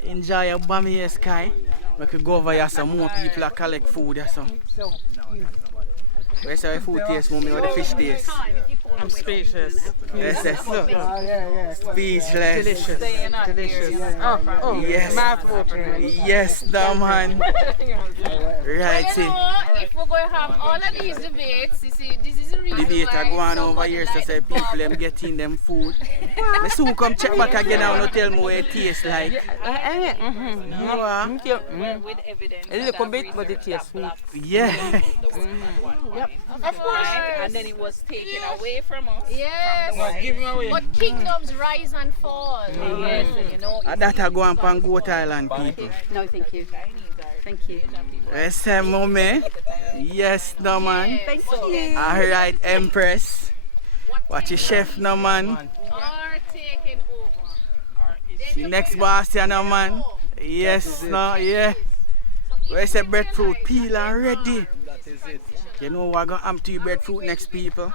Enjoy your bammy here, Sky. We could go over here, some more people are collect food or something. Where's our food taste, mommy, or the fish taste? I'm speechless. Yes, speechless. Delicious. Delicious. Oh, yes. mouth watering. Yes, the man. Right, You know, if we're going to have all of these debates, you see, this is a reason debate are going on over somebody here, so like say the people Bob. them getting them food. Me soon come check back again and tell me what it tastes like. With evidence. A little bit, but it tastes sweet. Yeah. Of course. And then it was taken away from us. Yes. But kingdoms rise and fall. Yes, you know. That I go on Goat Island, people. No, thank you. Thank you. Yes, mommy. Yes, no man. Thank you. Alright, Empress. Watch your chef, no man. Are taken over. See next boss, yeah, no man. Yes, no, yeah. Where's the breadfruit? Peel and ready. That is it. You know what gonna happen to your breadfruit next, people?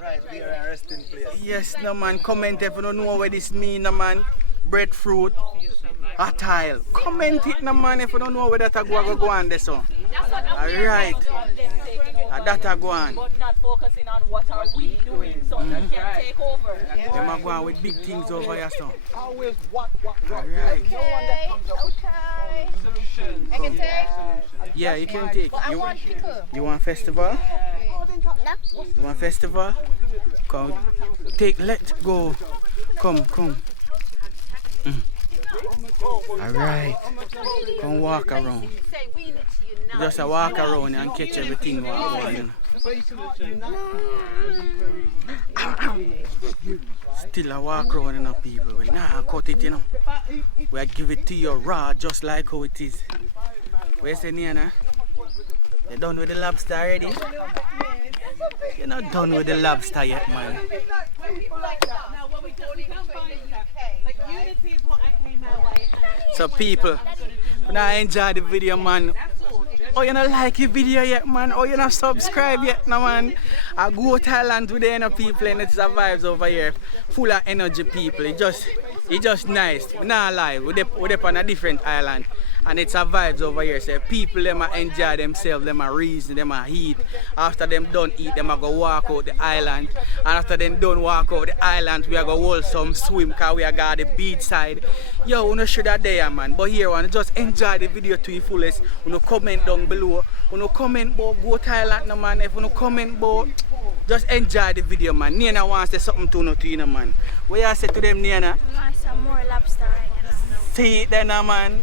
Right there and resting place. Yes, no man. Comment if you don't know what this mean, no man. Breadfruit, a tile. Comment it, no man, if you don't know where that go on there, so. Alright. That a go on. But not focusing on what are we doing so that can take over. Them are going with big things over here, so. Always what? Alright. No one that comes up with solutions. I can take. Yeah, you can take. But I want pickle. You want festival? You want festival? Come, take, let go. Come. Alright. Come walk around. Just a walk around and catch everything while going. Still a walk around enough people. We nah cut it, you know. We give it to you raw just like how it is. Where's the Nana? You done with the lobster already? You're not done with the lobster yet, man. So people, when I enjoy the video, man. Oh, you not like the video yet, man? Oh, you not subscribe yet, no, man? I go to Thailand with the inner people and it's the vibes over here. Full of energy people. It's just nice. We're not lie. We're on a different island. And it's a vibes over here. So people them enjoy themselves, them a reason, them a eat. After them done eat, them a go walk out the island. And after them done walk out the island, we a go hold some swim because we a got the beach side. Yo, we no sure that there, man. But here, one just enjoy the video to the fullest. We no comment down below. We no comment about go Thailand, no man. If we no comment about, just enjoy the video, man. Nina wants to say something to you, man. What you say to them, Nina? I want some more lobster right now. See it then, man.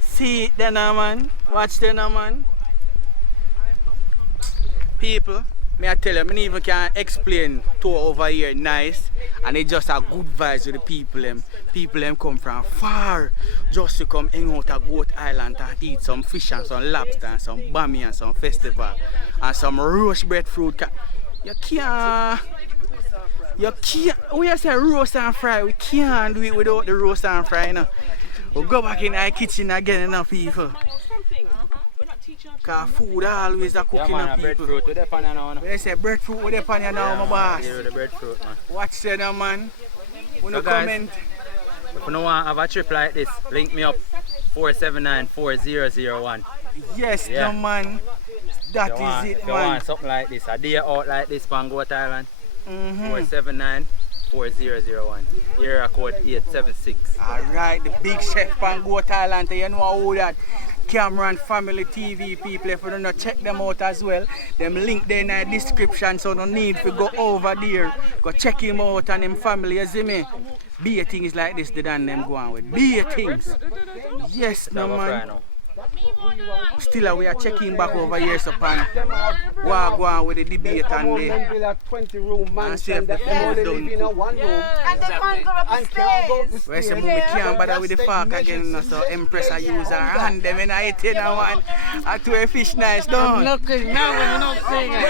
See it then, man. Watch then, man. People, me I tell you, I even can explain tour over here nice, and it just a good vibes with the people them. People them come from far just to come hang out at Goat Island and eat some fish and some lobster and some bammy and some festival and some roast breadfruit. You can't. We say roast and fry. We can't do it without the roast and fry, you know. We'll go back in our kitchen again, enough people. Because food always a cooking yeah, of people. Breadfruit with the pan now. They say breadfruit with the pan now, my boss. Yeah, with the breadfruit, man. Watch that now, man. When you guys, comment. If you don't want to have a trip like this, link me up 479-4001. Yes, yeah. no, man. That is it, if you man. want something like this, a day out like this, Goat Island, 4001. Area code 876. Alright, the big chef on Goat Island, you know who that? Cameron Family TV people, if you don't know, check them out as well. Them link there in the description, so no need to go over there. Go check him out and him family, you see me? Be things like this, they done them go on with. Be things. Yes, no man. Still, we are checking back over here, so pan. Go on with the debate and the 20-room mansion. They only live in a one room. And they can't go up the stairs. Where's the movie can't bother with the fuck again, so Empress I use her hand them and I eat and one. I to a fish nice, don't. Nothing, now when you're not saying it.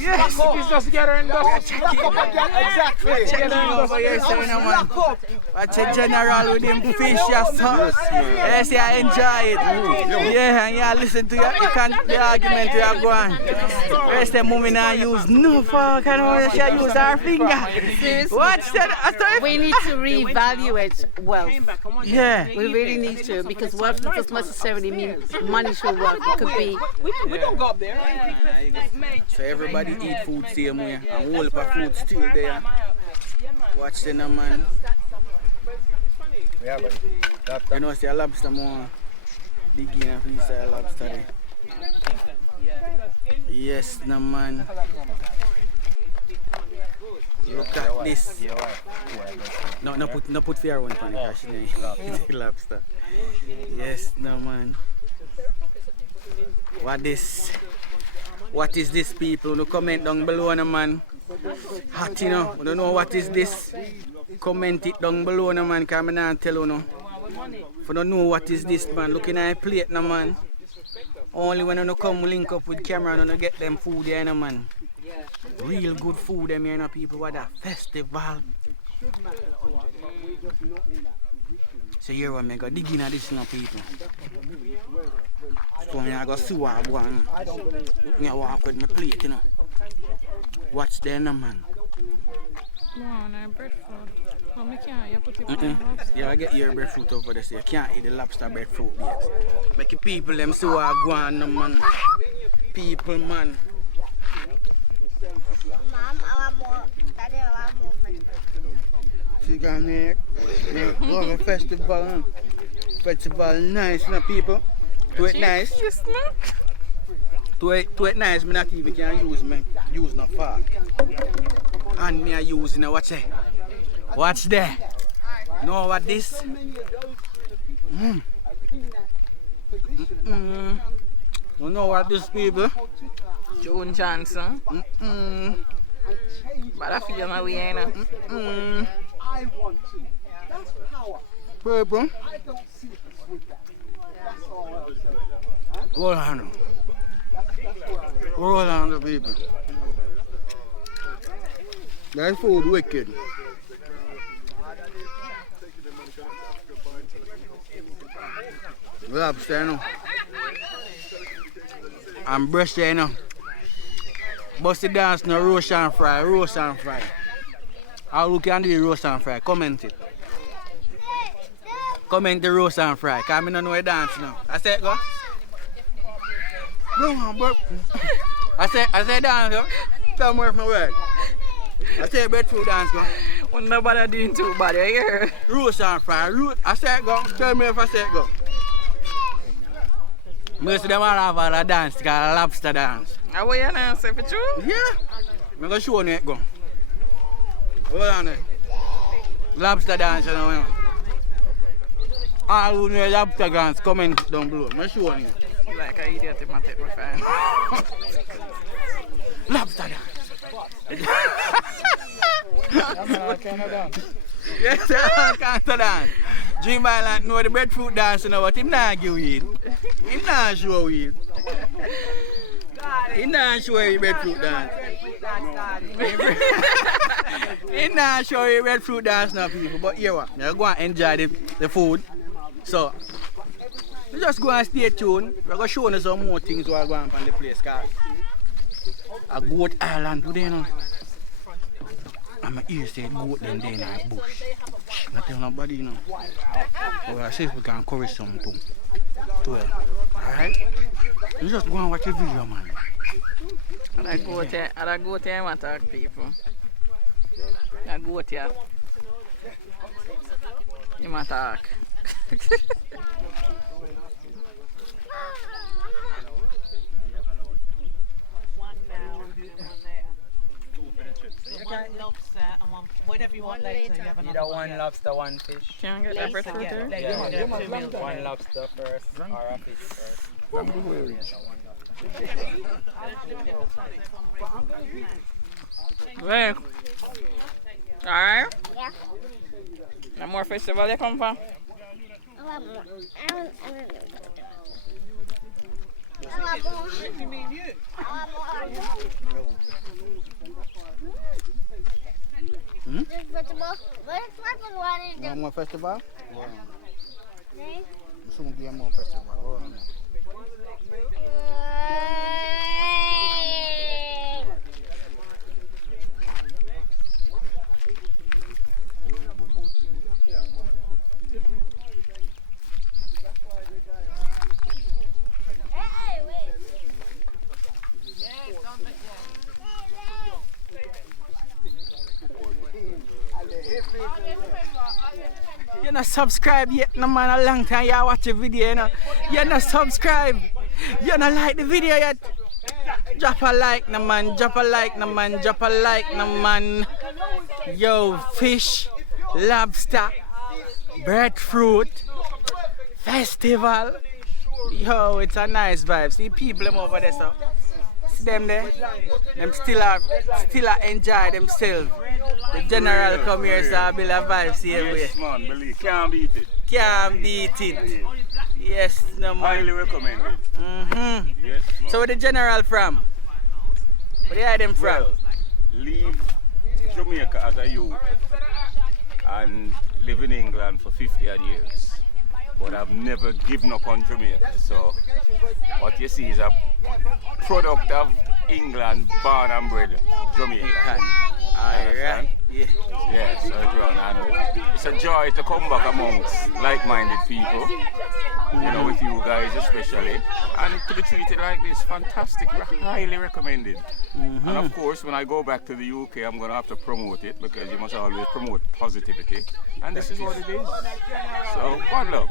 Yes, it's just get her in dust. Exactly. checking over here, so no man. Watch a general with him fish, yes, yes, I enjoy it. Yeah, and yeah, listen to the argument you are going. Where's the movie now use no fuck, I don't know, use our finger. Seriously? What's that? We need to reevaluate wealth. Yeah. We really need to, because wealth doesn't necessarily mean monetary wealth. It could be. We don't go up there. So everybody eat food same way, and whole heap of food still there. Watch the man. Yeah, but You know, see a lobster more digging a piece of lobster there. Yes, no man. Look at this. No put fear one pan because she lobster. Yes, no man. What is this, people? No comment down below, no man. Hot, you know. We don't know what is this. Comment it down below, no man, because I can't tell you, no. If you don't know what is this, man, looking at a plate, no man. Only when you come link up with camera and you get them food there, no man. Real good food, them here, no people. What a festival. So here we go digging at this, no people. So I go see what I want. I walk with my plate, you know. Watch there, no man. No, breadfruit. You put it on lobster. Yeah, I get your breadfruit over there, so you can't eat the lobster breadfruit yet. Make the people them see what I go on, no man. People, man. Mom, I want more. Daddy, I want more. See, down there, go to festival, huh? Festival nice, you know, people. Do it nice. Yes, no. Do it nice, me not even can use no fork. And me I use, you know, watch it. Watch there. Know what this? You know what this, people? June Johnson. But I feel my way, I want to. That's power. Purple. I don't see this with that. That's all I'll say. Hold on. Hold on, the people. That food wicked. Lobster, you know. And breast, you know. Bust the dance, no roast and fry, roast and fry. How you can do the roast and fry? Comment it. Comment the roast and fry, because I don't know the dance now. I said go. Go on, bro. I said dance, go. Tell me my word. I said breadfruit dance, go. Well, nobody doing too bad, you hear? Roast and fry, roast. I said go. Tell me if I said go. Most of them all have a dance, called a lobster dance. How will you dance for true? Yeah. I'm going to show you it, go. Hold on there. Lobster dance, you know. All who know lobster dance, comment down below. I'm showing you. Like an idiot if I take my fan. Lobster dance. Yes, I can't dance. Dream Island know the breadfruit dance, you know, but him not give it. Him not show it. He not show you breadfruit dance. He not show you breadfruit dance now, people. But here what? You go and enjoy the food. So, you just go and stay tuned. We're going to show you some more things while going on the place. Cause a Goat Island today, you know. I'm here say goat them there in the bush. Not tell nobody, you know. So we'll see if we can cover something. Alright? You just go and watch the video, man. And I go there and I talk to people. A goat, yeah. You might talk. One lobster and one, whatever you want later. You have another Either one lobster, one fish. Can I get that breadfruit too? Yeah. One lobster first or a fish first. Well, alright. Yeah. No more festival you come from? I want more. I want more. One more festival? Nee. Soon be more festival. You not subscribe yet, no man. A long time you watch a video, you know. You not subscribe. You not like the video yet. Drop a like, no man. Drop a like, no man. Drop a like, no man. Yo, fish, lobster, breadfruit, festival. Yo, it's a nice vibe. See people them over there, so. See them there. Them still enjoy themselves. The general come here, so I build a vibe same way. Yes, man, believe. Can't beat it. Can't beat it. Yes, no man. Highly recommended. Mm-hmm. Yes, man. So where the general from? Where they are them from? Well, leave Jamaica as a youth and live in England for 50 odd years. But I've never given up on Jamaica. So what you see is a product of England, born and bred Jamaican. Alright. Yeah. Yes, and it's a joy to come back amongst like-minded people, you know, with you guys especially, and to be treated like this, fantastic, highly recommended. And of course, when I go back to the UK, I'm going to have to promote it, because you must always promote positivity, and this is what it is. So, one love.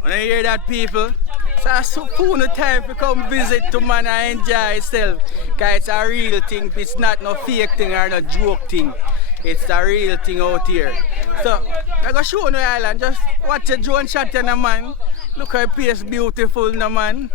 When I hear that, people, it's so soon time to come visit to man and enjoy yourself. Because it's a real thing, it's not no fake thing or no joke thing. It's a real thing out here. So, I'm going to show you the island. Just watch a drone shot in the man. Look how the place beautiful, no man.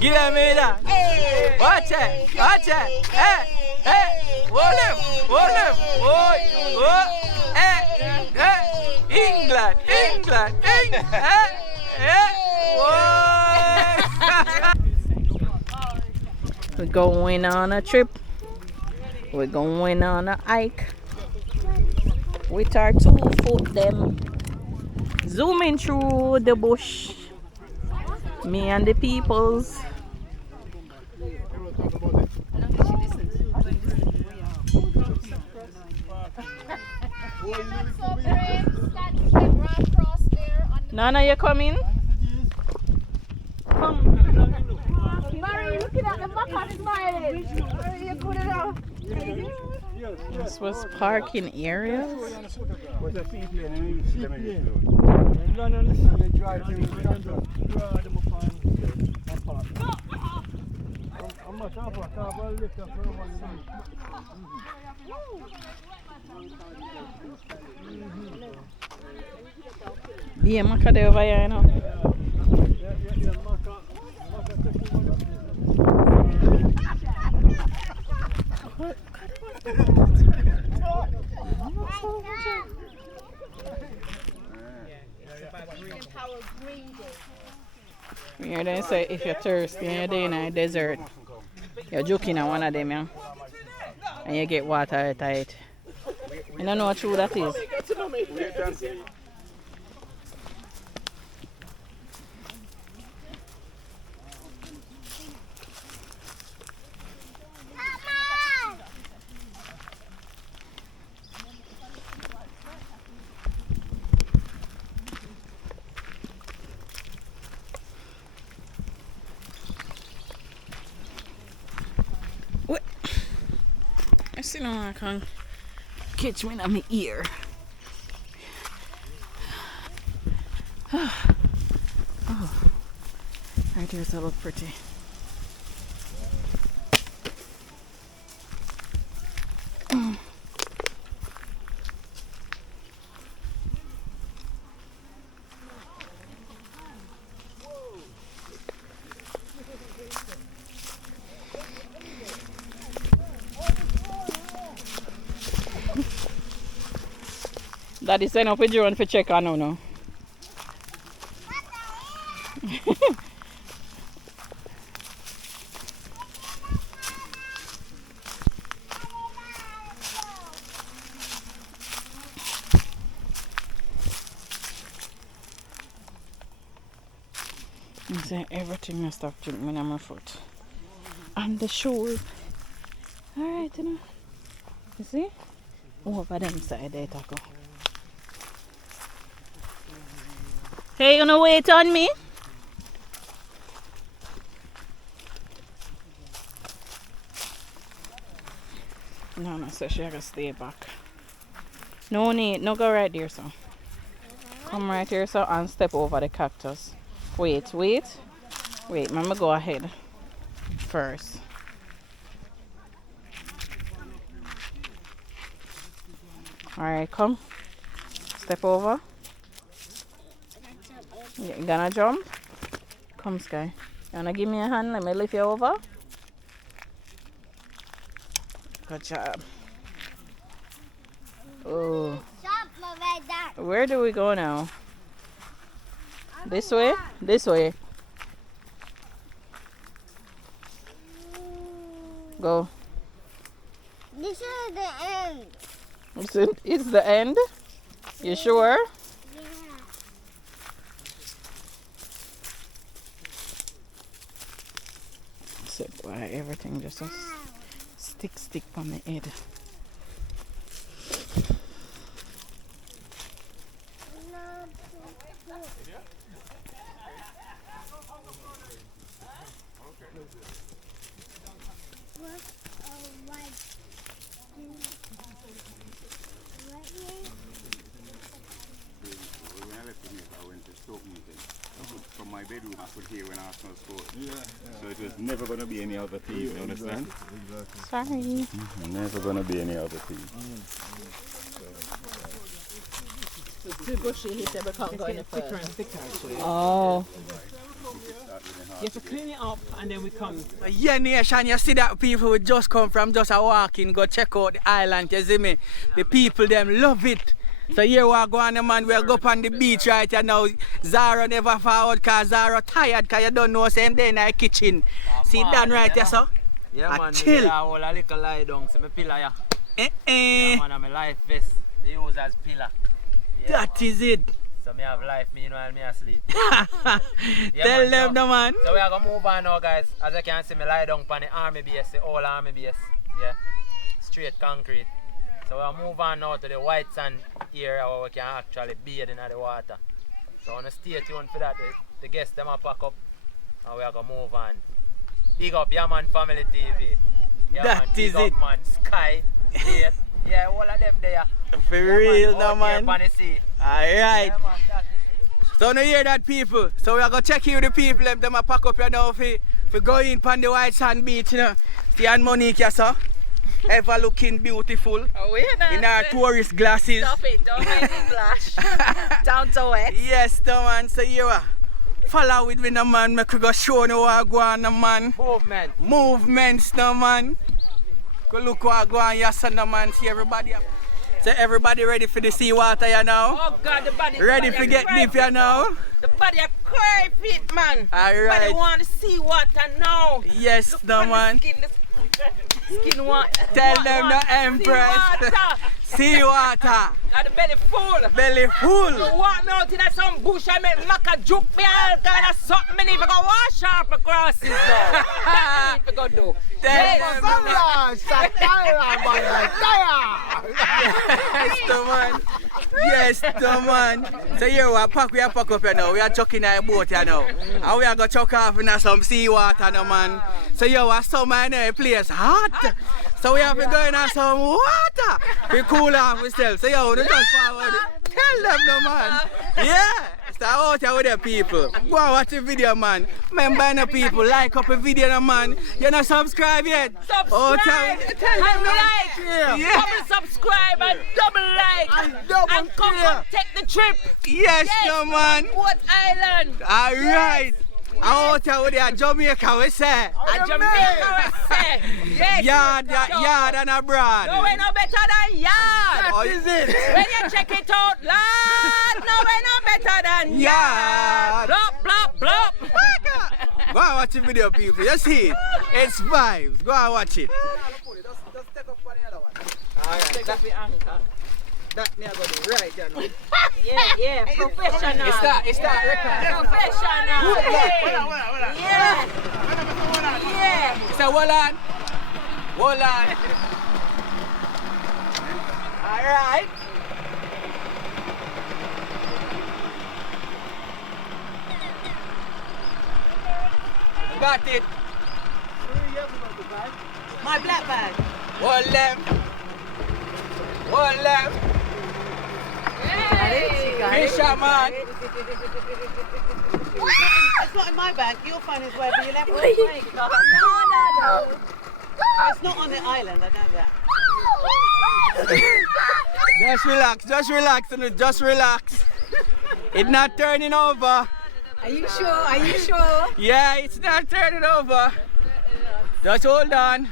Give me that. Watch it. Watch it. Hey. Hey. Hold him. Hold him. Oh. Hey. Hey. England. England. England. Hey. Hey. We're going on a trip. We're going on a hike. With our 2 foot them. Zooming through the bush. Me and the peoples. Nana, you coming? Come. Mary, looking at the back of his mind. You put it out. This was parking areas. Yeah, Maka there over here, you know. Here they say if you're thirsty and you're there in a desert, you're joking at one of them, yeah? And you get water tight. You don't know what true that is. I see no one can catch me in my ear. Oh, right here, so look pretty. Daddy send up with drone for check on no. Say everything must have drink me on my foot. And the shoes. Alright, you know. You see? Over them side there, Taco. Hey, you know wait on me? No, so she gotta stay back. No need, no go right there, so. Come right here, so, and step over the cactus. Wait, let me go ahead first. Alright, come. Step over. Yeah, you gonna jump? Come, Sky. You wanna give me a hand? Let me lift you over. Good job. Oh. Where do we go now? This way? This way. Go. This is the end. It's the end? You sure? Yeah. So why everything just so stick on my head. From my bedroom, I could hear when Arsenal scored. So it was never going to be any other team, you understand? Sorry. Never going to be any other team. Too bushy, he said we can't go any further. Thicker and thicker, actually. Oh. You have to clean it up and then we come. Yeah, nation, you see that people would just come from just a walking, go check out the island, you see me? The people, them love it. So here we are going, man, we'll go up on the beach right here now. Zara never forward because Zara tired because you don't know, same day in the kitchen. See that right here, so? Yeah, man, chill. I hold a little lie down, so my pillar, yeah. Yeah, man, I'm a life vest. They use as pillar. Yeah, That is it. So me have life, me while me asleep. Tell them, no, man. So we are going to move on now, guys. As you can see, me lie down on the army base, the whole army base. Yeah, straight concrete. So we'll move on now to the white sand area where we can actually bathe in the water. So I want to stay tuned for that. The guests them will pack up and we are going to move on. Big up Yaman Family TV. Yeah, That man, is big up, it. Man, Sky, Nate. Yeah, all of them there. For real, no, man. Out here on the sea. Alright. Yeah, man, that is it. So now hear that, people. So we are gonna check in with the people. Them a pack up here now for go in on the white sand beach, you know. See and Monique, yes, sir. Ever looking beautiful. Oh, we in our tourist glasses. Stop it, don't make me blush. Down to it. Yes, the man. So you are. Follow with me, no man. Make we go show you what go on, no man. Movements, no man. Go look what go on, yes, no man. See everybody up. So everybody ready for the sea water, you know? Oh God, the body. Ready to get deep, you know? The body a cry fit, man. Alright. Body want to see water now. Yes, look no man. Skin want. Tell them the Empress. Sea water. Got the belly full. Belly full. You walk me out in some bush and make maca juke me all kind of something. Me need to go wash off my crosses now. That's what I need to go do. Yes, the man. Yes, the man. So here we are pack up here now. We are chucking our boat here now. And we are going to chuck off in some sea water now, man. So here we are summer in a place hot. So we have to go in some water. We cool off ourselves. So yo, we just forward. Tell them no, man. Yeah. Start out here with the people. Go and watch the video, man. Remember the people, like up the video, no, man. You not subscribe yet? Subscribe. Oh, tell them like. Yeah. Double subscribe and double like. And come take the trip. Yes, no, man. What island? Alright. Out here with the Jamaica, we say. Jamaica, we say. Yes. Yard and abroad. No, we no better than yard. What is it? When you check it out, lad, no, we no better than yard. Blop, blop, blop. Go and watch the video, people. You see it? It's vibes. Go and watch it. Just take up on the other one. Alright. Take up the anchor. That me I got it right, you know. Yeah, professional. It's that record. Professional. Yeah. Yeah. It's a hold on. Hold on. Alright. Got it. My black bag. Hold them. Hold them. Fisherman. It's not in my bag. You'll find his way, but you left it. No. It's not on the island, I know that. Just relax. It's not turning over. Are you sure? Yeah, it's not turning over. Just hold on.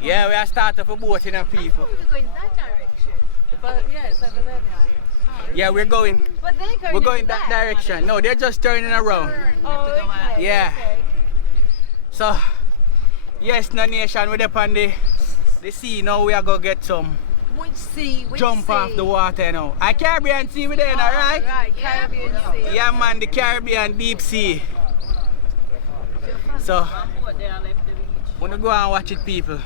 Yeah, we are starting for boating and people. We're going that direction. But yeah, it's over there behind. Yeah, we're going. But they're We're going that direction. No, they're just turning around. Oh, okay. Yeah. So, yes, no nation, we're up on the sea now. We are going to get some Which sea? jump off the water, you know. A Caribbean Sea with them, alright? Right, Caribbean Sea. Yeah, man, the Caribbean deep sea. So, we're going to go and watch it, people.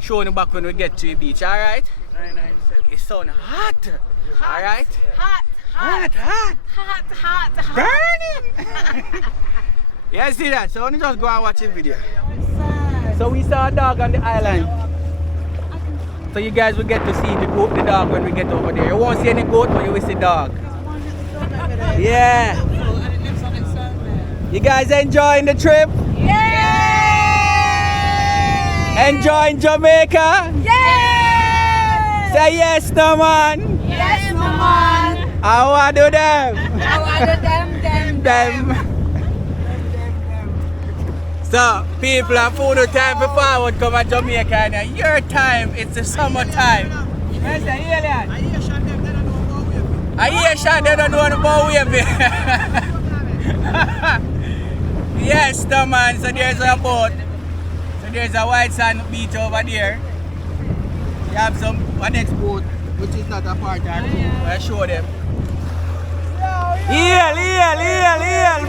Show you back when we get to the beach, alright? It's so hot. Alright? Hot. Burning! Yeah, see that? So, I want to just go and watch the video. So, we saw a dog on the island. So, you guys will get to see the dog when we get over there. You won't see any goat, but you will see dog. Yeah. You guys enjoying the trip? Yeah! Enjoying Jamaica? Yeah! Say yes, no man. Yes, no man. I want to do them. I want to them. So, people are full of time for forward come at Jamaica and your time, it's the summertime. Yes, the alien. I hear shot, they don't know about waving. Yes, no man, so there's a boat. So there's a white sand beach over there. You have a next boat, which is not a part of the boat. I'll show them. Heel,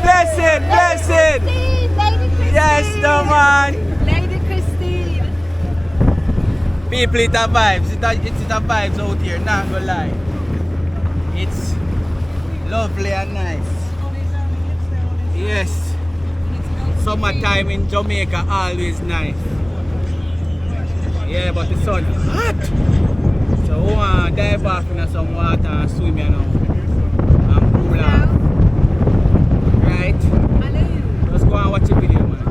blessed. Yes, no man. Lady Christine. People, it's a vibes. It's a vibes out here, not gonna lie. It's lovely and nice. Yes. Summertime in Jamaica always nice. Yeah, but the sun hot. So want to dive off in some water and swim, you know. And cool off. Right? Just go and watch the video, man.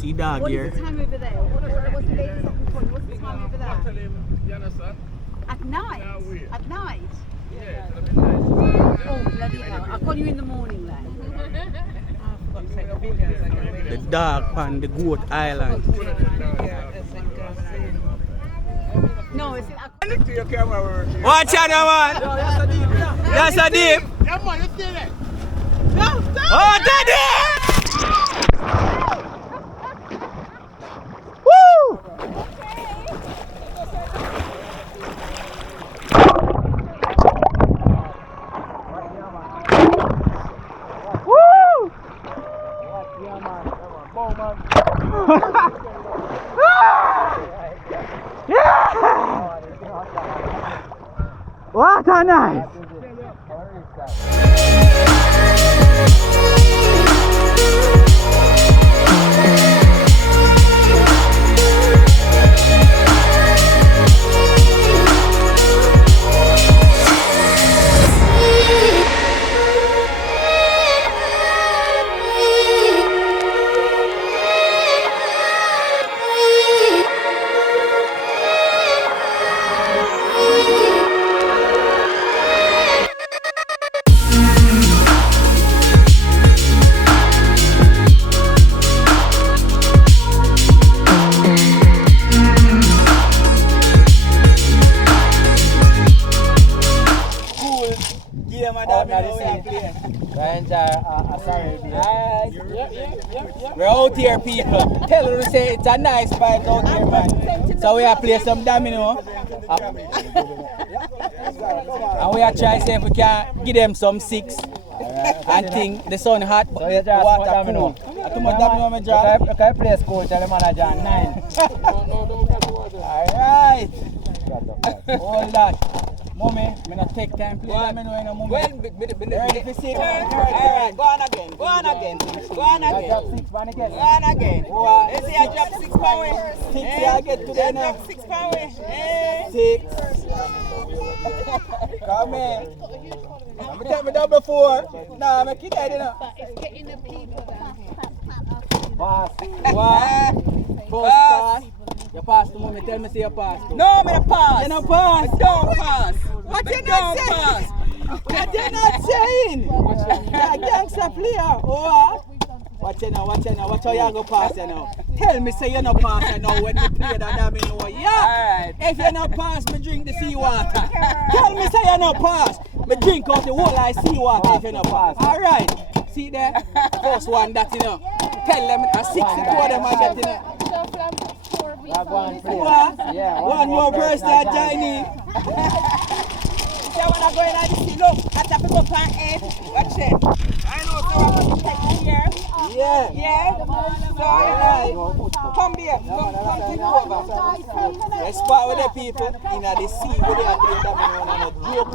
See dog here. What's the time over there? What's the latest up and what's the time over there? At night? At night? Oh, bloody hell. I'll call you in the morning then. The dog on the Goat Island. No, it's watch out, man! That's a deep! Yeah, man, you see that? Oh, daddy! Woo! Woo! Yeah! What a night! We're out here, people. Tell her to say it's a nice spot out here, man. So we are play some domino. And we are trying to see if we can give them some 6. And think the sun hot, so you just water cool. Too much domino, my job. Okay, play school, tell the manager 9. Alright. Hold that. Mommy, I'm not take time play domino in a moment. Ready for 6? Alright, go on again. Go on again. Go on again. Drop 6 man again. Go on again. Let's see, I drop 6 power. 6 I get today now. Drop 6 power. 6. Come in. I'm going to take me double 4. Nah, make it dead enough. But it's getting the people down here. Pass. What? First pass. You pass to mommy. Tell me say you pass. No, I'm going to pass. You don't pass. Don't pass. What you not saying? What you not saying? You're a gangster player. Oh, watch you now, watch you now. Watch how you go pass you now. Tell me say you not pass you now when we play that domino. Yeah. If you not pass, me drink the seawater. Tell me say you not pass. Me drink out the whole of seawater if you not pass. Alright. See there? First one that you know. Tell them a 62 of them I get in there. One more person at Chinese. So when I go in and see, look, I tap it up on 8. Watch it. I know, so I'm going to take it here. Yeah. Yeah. So, come here. Come take over. Let's spot with the people in the sea where they are playing domino and a joke.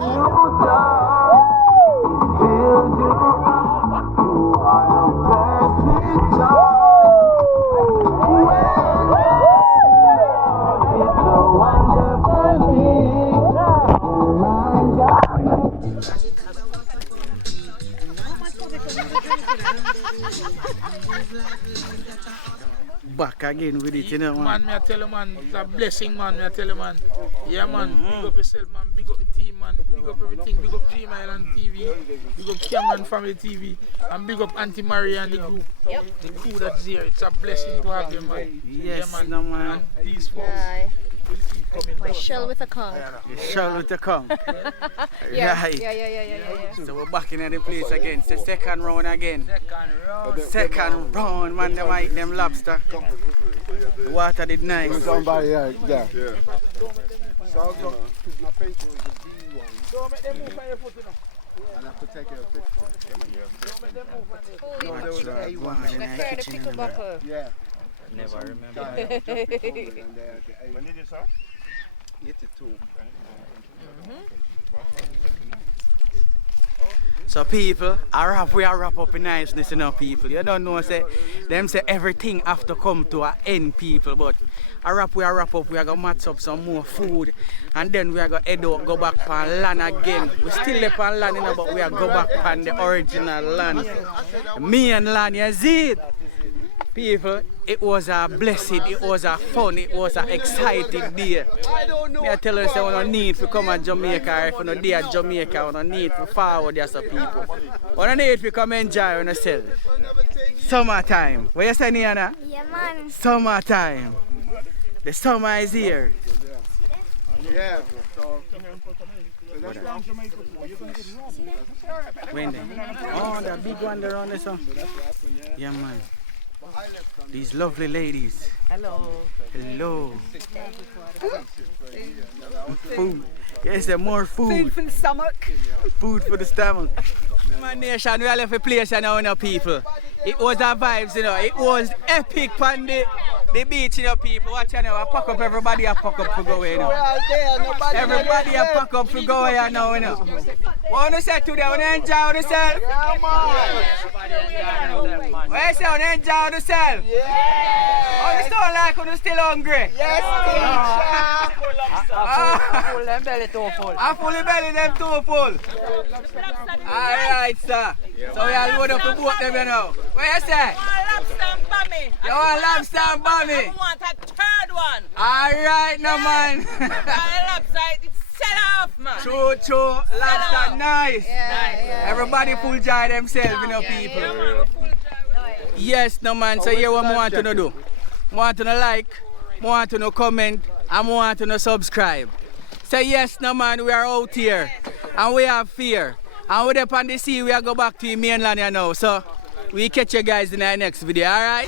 Back again with it, you know, man. Me I tell you, man, it's a blessing, man. Me I tell you, man. Yeah, man. Big up yourself, man. Big up the team, man. Big up everything. Big up Dream Island TV. Big up Cameron Family TV. And big up Auntie Maria and the group. The crew that's here. It's a blessing to have them, man. Yes, yeah, man. No, man. And these folks will keep coming. My shell with a conch. Shell with a conch. Yeah. Right. Yeah. So we're back in the place again. It's the second round again. Second round, man. Them eat them lobster. The water did nice. Somebody, yeah. So I've got, because my pencil is a B1. Don't make them move on your foot, you know. And I have to take a picture. Yeah. Never remember. When did you start? 82. So So people, we are wrap up in niceness, you know, people. You don't know, say everything have to come to an end, people, but we are wrap up, we are gonna match up some more food, and then we are gonna head out, go back on land again. We still left on land, you know, but we are go back on the original land. Main land, you see it? People, it was a blessed, it was a fun, it was an exciting day. I tell you, say, we don't need to come to Jamaica, or if we don't at Jamaica, we don't need to forward there, so people. We don't need to come enjoy yourself. Summertime. What you saying, Niana? Yeah, man. Summertime. The summer is here. Yeah. When then? Oh, the big one there on the sun. Yeah, man. These lovely ladies. Hello. Hello. Food. Yes, more food. Food for the stomach. Food for the stomach. My nation, we are left a place now, you know, people. It was our vibes, you know. It was epic on the beach, you know, people. Watch you know, I pack up, everybody a pack up to go away, you know. Everybody a pack up to go away now, you know. What you say today? Want to enjoy yourself? Yeah, man. What you say? Want to enjoy yourself? Yeah. Oh, you still like when you still hungry? Yes, I full them belly too full. I full the belly them too full. Alright, sir. So we are load up the boat them, you know. What you say? You want lobster and bammy? I want a third one. Alright, no man. Lobster, set off, man. True, lobster, nice. Everybody full joy themselves, you know, people. Yes, no man, so here what I want to do. I want to like, I want to comment, and I want to subscribe. So yes, no man, we are out here, and we have fear. And we're up on the sea, we are go back to the mainland, you know. So we catch you guys in our next video, alright?